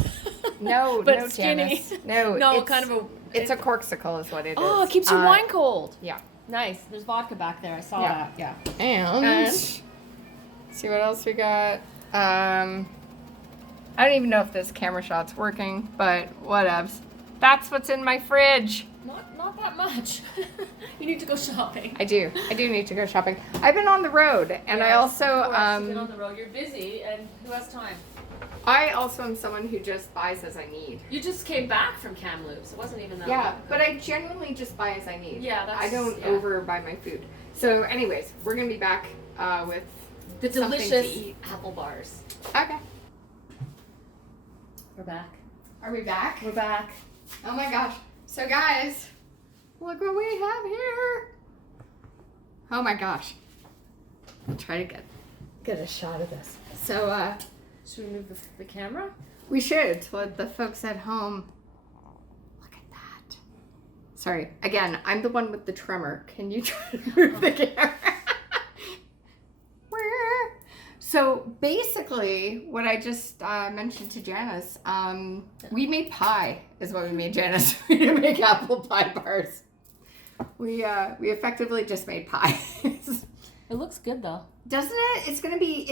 no, but no, skinny. Janice. No, No, it's, kind of a. It's a corksicle, is what it is. Oh, it keeps your wine cold. Yeah. Nice. There's vodka back there. I saw Yeah. that. Yeah. And see what else we got. I don't even know if this camera shot's working, but whatevs. That's what's in my fridge. Not that much. You need to go shopping. I do need to go shopping. I've been on the road, and I also Of course, you've been on the road. You're busy, and who has time? I also am someone who just buys as I need. You just came back from Kamloops. It wasn't even that long Yeah, ago. but I generally just buy as I need. Yeah, that's... I don't over buy my food. So anyways, we're going to be back with the something delicious to eat. apple bars. Okay. We're back. Are we back? We're back. Oh my gosh. So guys, look what we have here. Oh my gosh. I'll try to get a shot of this. So should we move the camera? we should, to let the folks at home look at that. Sorry, again, I'm the one with the tremor. Can you try to move the camera? So basically, what I just mentioned to Janice, we made pie, is what we made, Janice. We didn't make apple pie bars. We effectively just made pie. It looks good though. Doesn't it? It's gonna be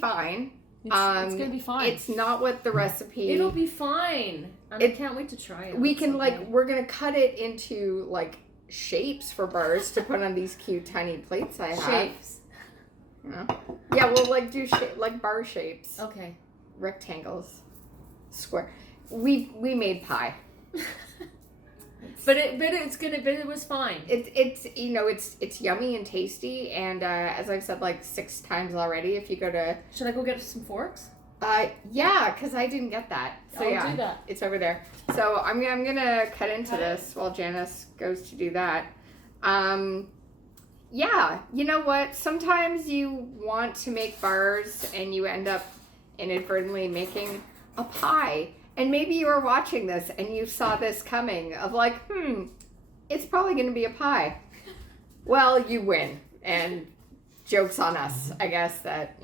fine. It's gonna be fine. It's not what the recipe. It'll be fine. I can't wait to try it. We can we're gonna cut it into like shapes for bars to put on these cute tiny plates I have. Shapes. Yeah, we'll like do like bar shapes. Okay. Rectangles, square. We made pie. But it was fine. It's yummy and tasty, and as I've said like 6 times already, if you go to Should I go get some forks? yeah, because I didn't get that. So I'll do that. It's over there. So I'm gonna cut into this while Janice goes to do that. Yeah, you know what? Sometimes you want to make bars and you end up inadvertently making a pie. And maybe you were watching this and you saw this coming of like, it's probably going to be a pie. Well, you win. And joke's on us, I guess, that,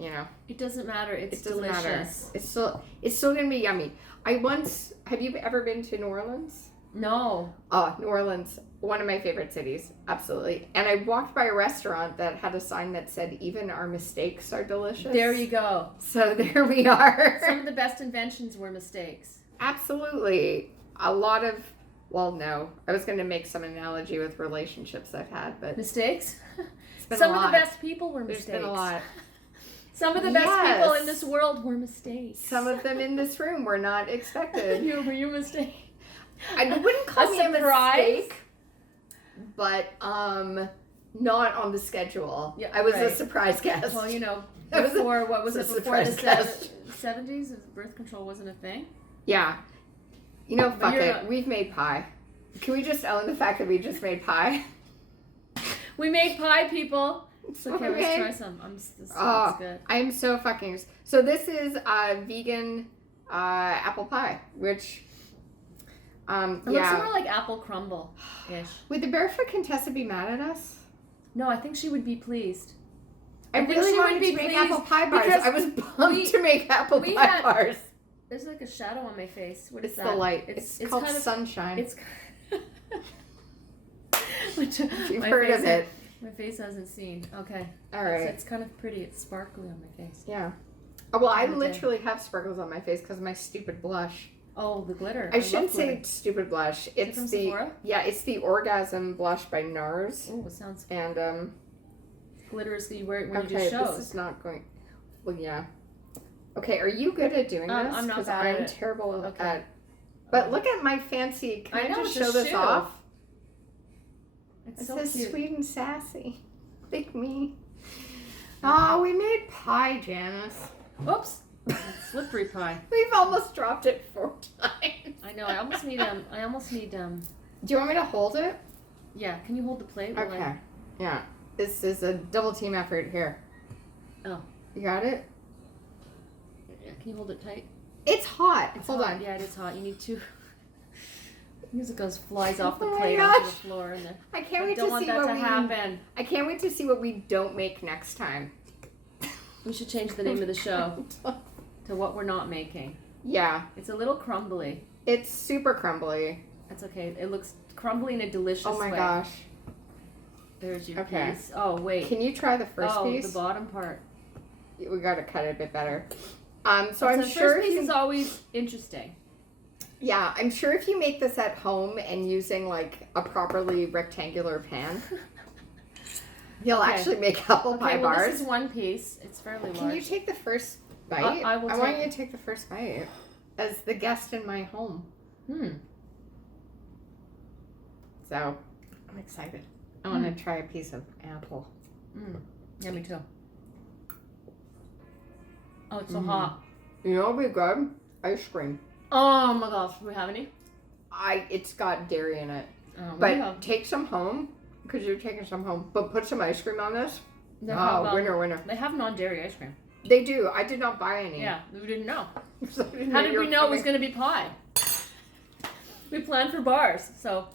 It doesn't matter. It's delicious. Matter. It's still going to be yummy. Have you ever been to New Orleans? No. Oh, New Orleans, one of my favorite cities, absolutely. And I walked by a restaurant that had a sign that said, "Even our mistakes are delicious." There you go. So there we are. Some of the best inventions were mistakes. Absolutely. A lot of, well, no. I was going to make some analogy with relationships I've had, but... Mistakes? Been Some of the best people were mistakes. There's been a lot. Some of the best people in this world were mistakes. Some of them in this room were not expected. Were you a mistake? I wouldn't call me a mistake, but not on the schedule. Yeah, I was a surprise guest. Well, before before the 70s, birth control wasn't a thing? Yeah. Fuck it. We've made pie. Can we just own the fact that we just made pie? We made pie, people. It's okay, let's try some. This sounds good. I am so fucking... So this is vegan apple pie, which... It looks more like apple crumble-ish. Would the Barefoot Contessa be mad at us? No, I think she would be pleased. I really wanted to make apple pie bars. I was pumped to make apple pie bars. There's like a shadow on my face. What is that? It's the light. It's called kind of sunshine. It's You've heard of it. My face hasn't seen. Okay. All right. It's kind of pretty. It's sparkly on my face. Yeah. Oh, well, I literally have sparkles on my face because of my stupid blush. Oh, the glitter. I shouldn't say stupid blush. It's from the Sephora? Yeah, it's the Orgasm blush by NARS. Oh, it sounds. And glitter is the you wear it when you do okay, shows. this is not going. Well, yeah. Okay, are you good at doing this? I'm not bad at it. I'm terrible at. But look at my fancy. Can I just show this off? It's it so says cute. Sweet and sassy. Like me. Oh, we made pie, Janice. Oops. Slippery pie. We've almost dropped it 4 times. I know. I almost need. Do you want me to hold it? Yeah. Can you hold the plate? Okay. Yeah. This is a double team effort here. Oh. You got it? Yeah. Can you hold it tight? It's hot. Hold hot. on. Yeah, it is hot. You need to. Music flies off the Oh my plate gosh. onto the floor, and I can't wait don't to want see that what to happen. I can't wait to see what we don't make next time. We should change the name of the show to What We're Not Making. Yeah. It's a little crumbly. It's super crumbly. That's okay. It looks crumbly in a delicious way. Oh my gosh. There's your piece. Oh, wait. Can you try the first piece? Oh, the bottom part. We got to cut it a bit better. So the I'm sure first piece is always interesting. Yeah, I'm sure if you make this at home and using like a properly rectangular pan, you'll actually make apple pie well, bars. this is one piece. It's fairly large. Can you take the first bite? I want you to take the first bite as the guest in my home. So, I'm excited. I want to try a piece of apple. Yeah, me too. Oh, it's so hot. You know what would be good? Ice cream. Oh my gosh, do we have any? It's got dairy in it. But Take some home, because you're taking some home. But put some ice cream on this. Winner. They have non-dairy ice cream. They do. I did not buy any. Yeah, we didn't know. How did we know it was going to be pie? We planned for bars, so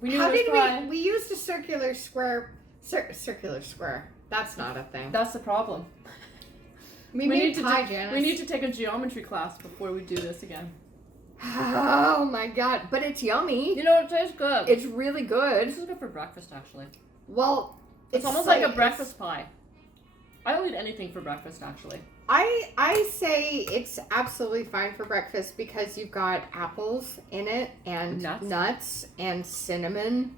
we knew it was pie. We used a circular square. Circular square. That's not a thing. That's the problem. We made pie, Janice. We need to take a geometry class before we do this again. Oh my god. But it's yummy. You know, it tastes good. It's really good. This is good for breakfast, actually. Well, it's almost like a breakfast pie. I don't eat anything for breakfast, actually. I say it's absolutely fine for breakfast because you've got apples in it and nuts and cinnamon.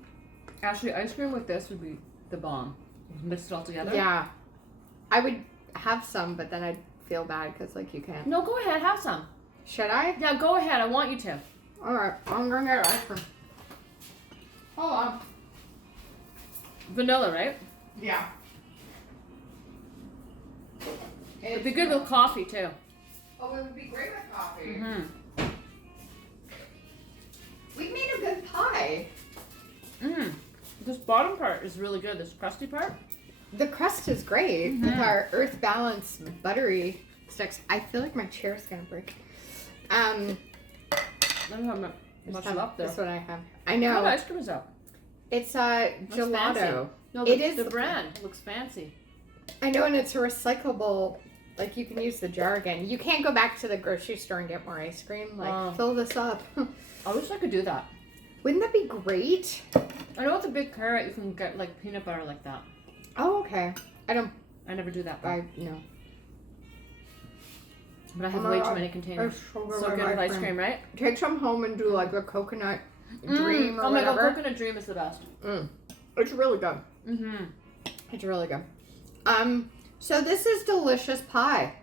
Actually, ice cream with this would be the bomb. Mix it all together. Yeah. I would have some, but then I'd feel bad because, like, you can't. No, go ahead. Have some. Should I? Yeah, go ahead. I want you to. All right. I'm going to get ice cream. Hold on. Vanilla, right? Yeah. It'd be good with coffee, too. Oh, it would be great with coffee. We made a good pie. This bottom part is really good. This crusty part. The crust is great with our Earth Balance buttery sticks. I feel like my chair's gonna break. I don't have much left there. That's what I have. I know. What kind of ice cream is that? It's gelato. Fancy. No, it is the brand. It looks fancy. I know, and it's a recyclable. Like, you can use the jar again. You can't go back to the grocery store and get more ice cream. Like, fill this up. I wish I could do that. Wouldn't that be great? I know with a big carrot you can get like peanut butter like that. Oh, okay. I never do that. No. But I have way too many containers. So good with ice cream, right? Take some home and do like a coconut dream or oh my whatever. god, coconut dream is the best. It's really good. It's really good. So this is delicious pie.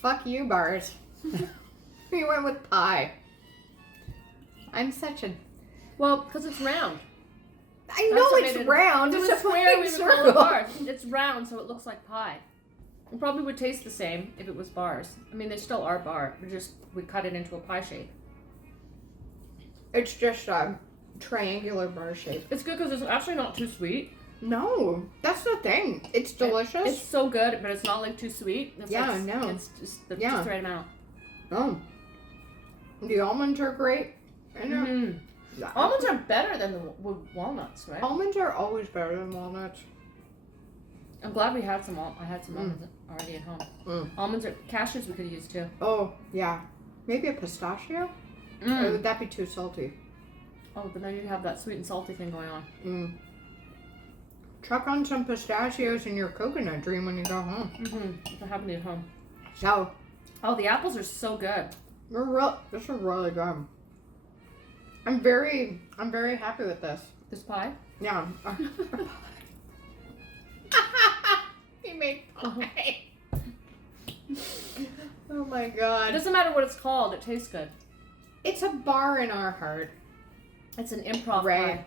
Fuck you, bars. You went with pie. I'm such a... Well, because it's round. I know it's round. If it was square, we would call it bars. It's round, so it looks like pie. It probably would taste the same if it was bars. I mean, they still are bar. We cut it into a pie shape. It's just a triangular bar shape. It's good because it's actually not too sweet. No, that's the thing. It's delicious. It's so good, but it's not like too sweet. It's no. It's just the right amount. Oh. The almonds are great. I know. Almonds are better than the walnuts, right? Almonds are always better than walnuts. I'm glad we had some. I had some almonds already at home. Almonds are cashews we could use too. Oh yeah, maybe a pistachio. Or would that be too salty? Oh, but then you have that sweet and salty thing going on. Chuck on some pistachios in your coconut dream when you go home. If I happen to be at home. So. Oh, the apples are so good. This is really good. I'm very happy with this. This pie? Yeah. He made pie. Oh my god. It doesn't matter what it's called. It tastes good. It's a bar in our heart. It's an improv pie.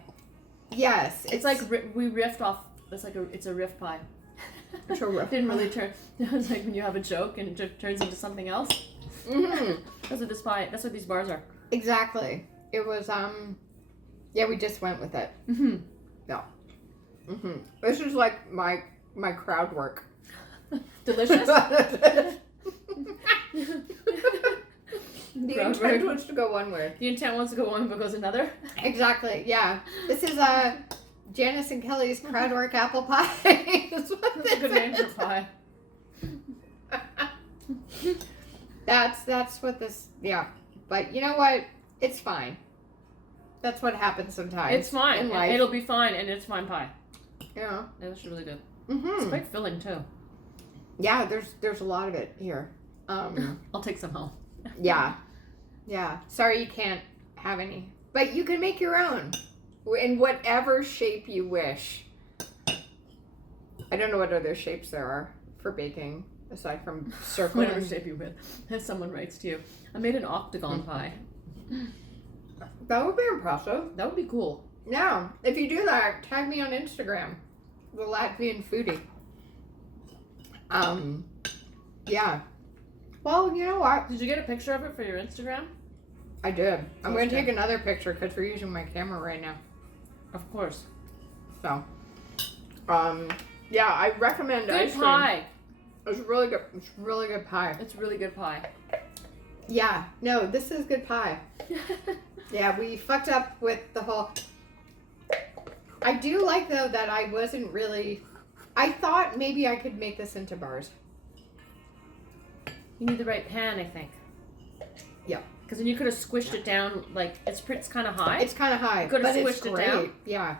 Yes. It's like we riffed off. It's a riff pie. It's a riff. Didn't really turn. It's like when you have a joke and it turns into something else. That's what this pie. That's what these bars are. Exactly. It was yeah, we just went with it. Yeah. This is like my crowd work. Delicious. The intent was to go one way. The intent wants to go one, but goes another. Exactly. Yeah. This is Janice and Kelly's crowd work apple pie. That's a good name for pie. That's what this. Yeah. But you know what? It's fine. That's what happens sometimes. It's fine. In life. It'll be fine, and it's fine pie. Yeah. That's really good. It's quite filling too. Yeah, there's a lot of it here. I'll take some home. Yeah. Yeah. Sorry you can't have any. But you can make your own. In whatever shape you wish. I don't know what other shapes there are for baking, aside from circular. Whatever shape you with. As someone writes to you. I made an octagon pie. That would be impressive. That would be cool. Yeah. If you do that, tag me on Instagram. The Latvian foodie. Yeah. Well, you know what? Did you get a picture of it for your Instagram? I did. I'm going to Okay. take another picture because we're using my camera right now. Of course. So, yeah, I recommend Good ice cream. pie. It's really good. It's really good pie. It's really good pie. Yeah. No, this is good pie. Yeah, we fucked up with the whole... I do like, though, that I wasn't really... I thought maybe I could make this into bars. You need the right pan, I think. Yeah. Because then you could have squished it down, like, it's kind of high. It's kind of high, You could have but it's squished it great. down. Yeah.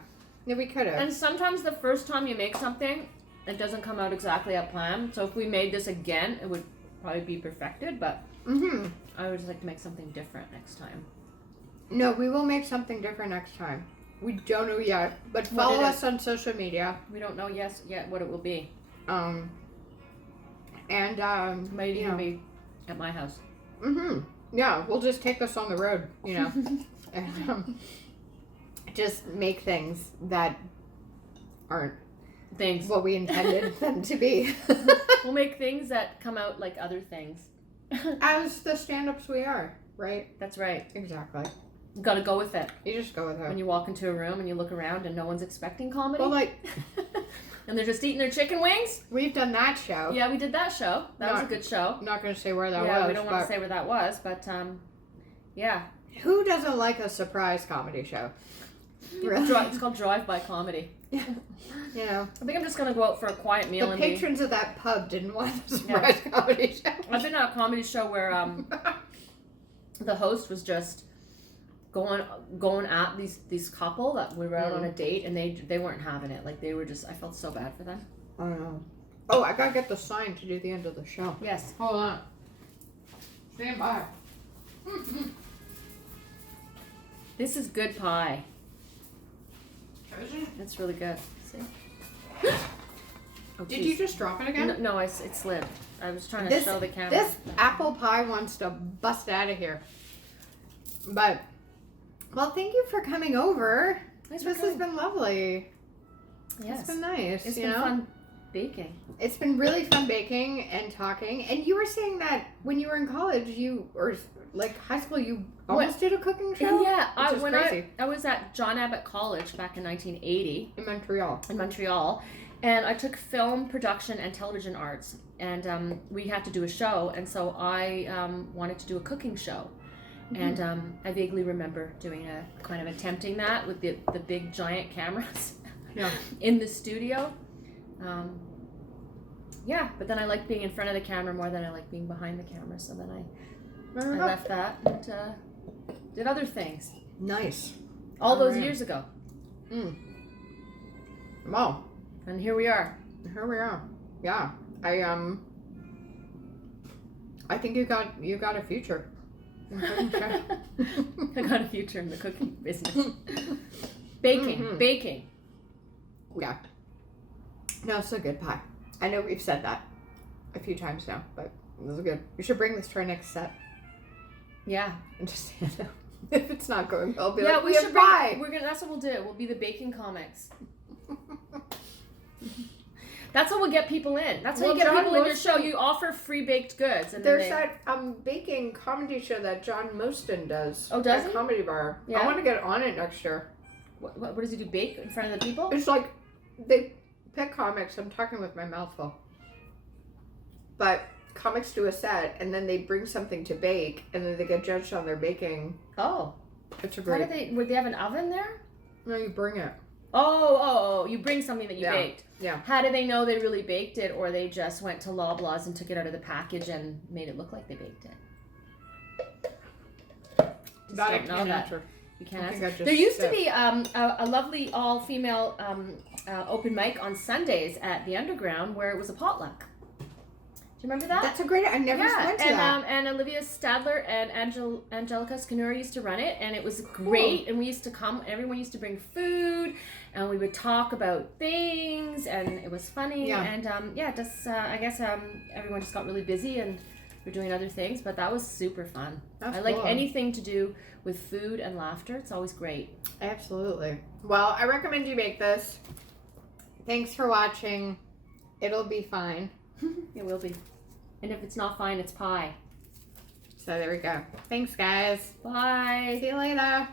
No, we could have. And sometimes the first time you make something, it doesn't come out exactly as planned. So if we made this again, it would probably be perfected, but I would just like to make something different next time. No, we will make something different next time. We don't know yet, but follow us on social media. We don't know yet what it will be. And Might even be at my house. Yeah, we'll just take this on the road, you know, and just make things that aren't Things. what we intended them to be. We'll make things that come out like other things. As the stand-ups we are, right? That's right. Exactly. You gotta go with it. You just go with When it. you walk into a room and you look around and no one's expecting comedy. Well, like, and they're just eating their chicken wings. we've done that show. Yeah, we did that show. That was a Not- good show. I'm not going to say where that Yeah, was. we don't want but to say where that was, but yeah. who doesn't like a surprise comedy show? Really? It's called Drive-By Comedy. You know, I think I'm just gonna go out for a quiet meal the and patrons of that pub didn't want a surprise comedy show. I've been at a comedy show where the host was just going at these couple that we were out on a date, and they weren't having it. Like, they were just, I felt so bad for them. I don't know. Oh, I gotta get the sign to do the end of the show. Yes. Hold on. Stand by. This is good pie. Is it? It's really good. See? Oh, Did geez. you just drop it again? No, it slid. I was trying to show the camera. This apple pie wants to bust out of here. But, well, thank you for coming over. Thanks for This has coming. been lovely. Yes. It's been nice. It's you been know? fun baking. It's been really fun baking and talking. And you were saying that when you were in college, or like high school, you almost did a cooking show? Yeah, Which is crazy. I was at John Abbott College back in 1980 In Montreal. in Montreal, and I took film production and television arts, and we had to do a show, and so I wanted to do a cooking show. And I vaguely remember doing a kind of attempting that with the big giant cameras in the studio. Yeah, but then I liked being in front of the camera more than I liked being behind the camera, so then I left that and did other things. Nice. All those right. years ago. Wow. And here we are. Here we are. Yeah. I think you got a future. I got a future in the cooking business. Baking. Yeah. No, it's a good pie. I know we've said that a few times now, but this is good. We should bring this to our next set Yeah. and just stand up. If it's not going well, be Yeah, like, we have should pie. that's what we'll do. We'll be the baking comics. That's how we'll get people in. That's how Well, you get John people in your Moston- show. You offer free baked goods, and There's then that baking comedy show that John Moston does. Oh, does at he? Comedy Bar. Yeah? I want to get on it next year. what does he do? Bake in front of the people? It's like they pick comics. I'm talking with my mouth full. But comics do a set, and then they bring something to bake, and then they get judged on their baking. Oh, It's a how great. do would they have an oven there? No, you bring it. Oh, you bring something that you Yeah. baked. Yeah. How do they know they really baked it, or they just went to Loblaws and took it out of the package and made it look like they baked it? That I don't know can't that. answer. You can't I think answer. I just There used to said- be a lovely all-female open mic on Sundays at the Underground where it was a potluck. Do you remember that? That's a great. I never went to that. And Olivia Stadler and Angelica Scanura used to run it, and it was great. And we used to come. Everyone used to bring food, and we would talk about things, and it was funny. Yeah. And I guess everyone just got really busy, and we're doing other things. But that was super fun. That's I like cool. anything to do with food and laughter. It's always great. Absolutely. Well, I recommend you make this. Thanks for watching. It'll be fine. It will be. And if it's not fine, it's pie. So there we go. Thanks, guys. Bye. See you later.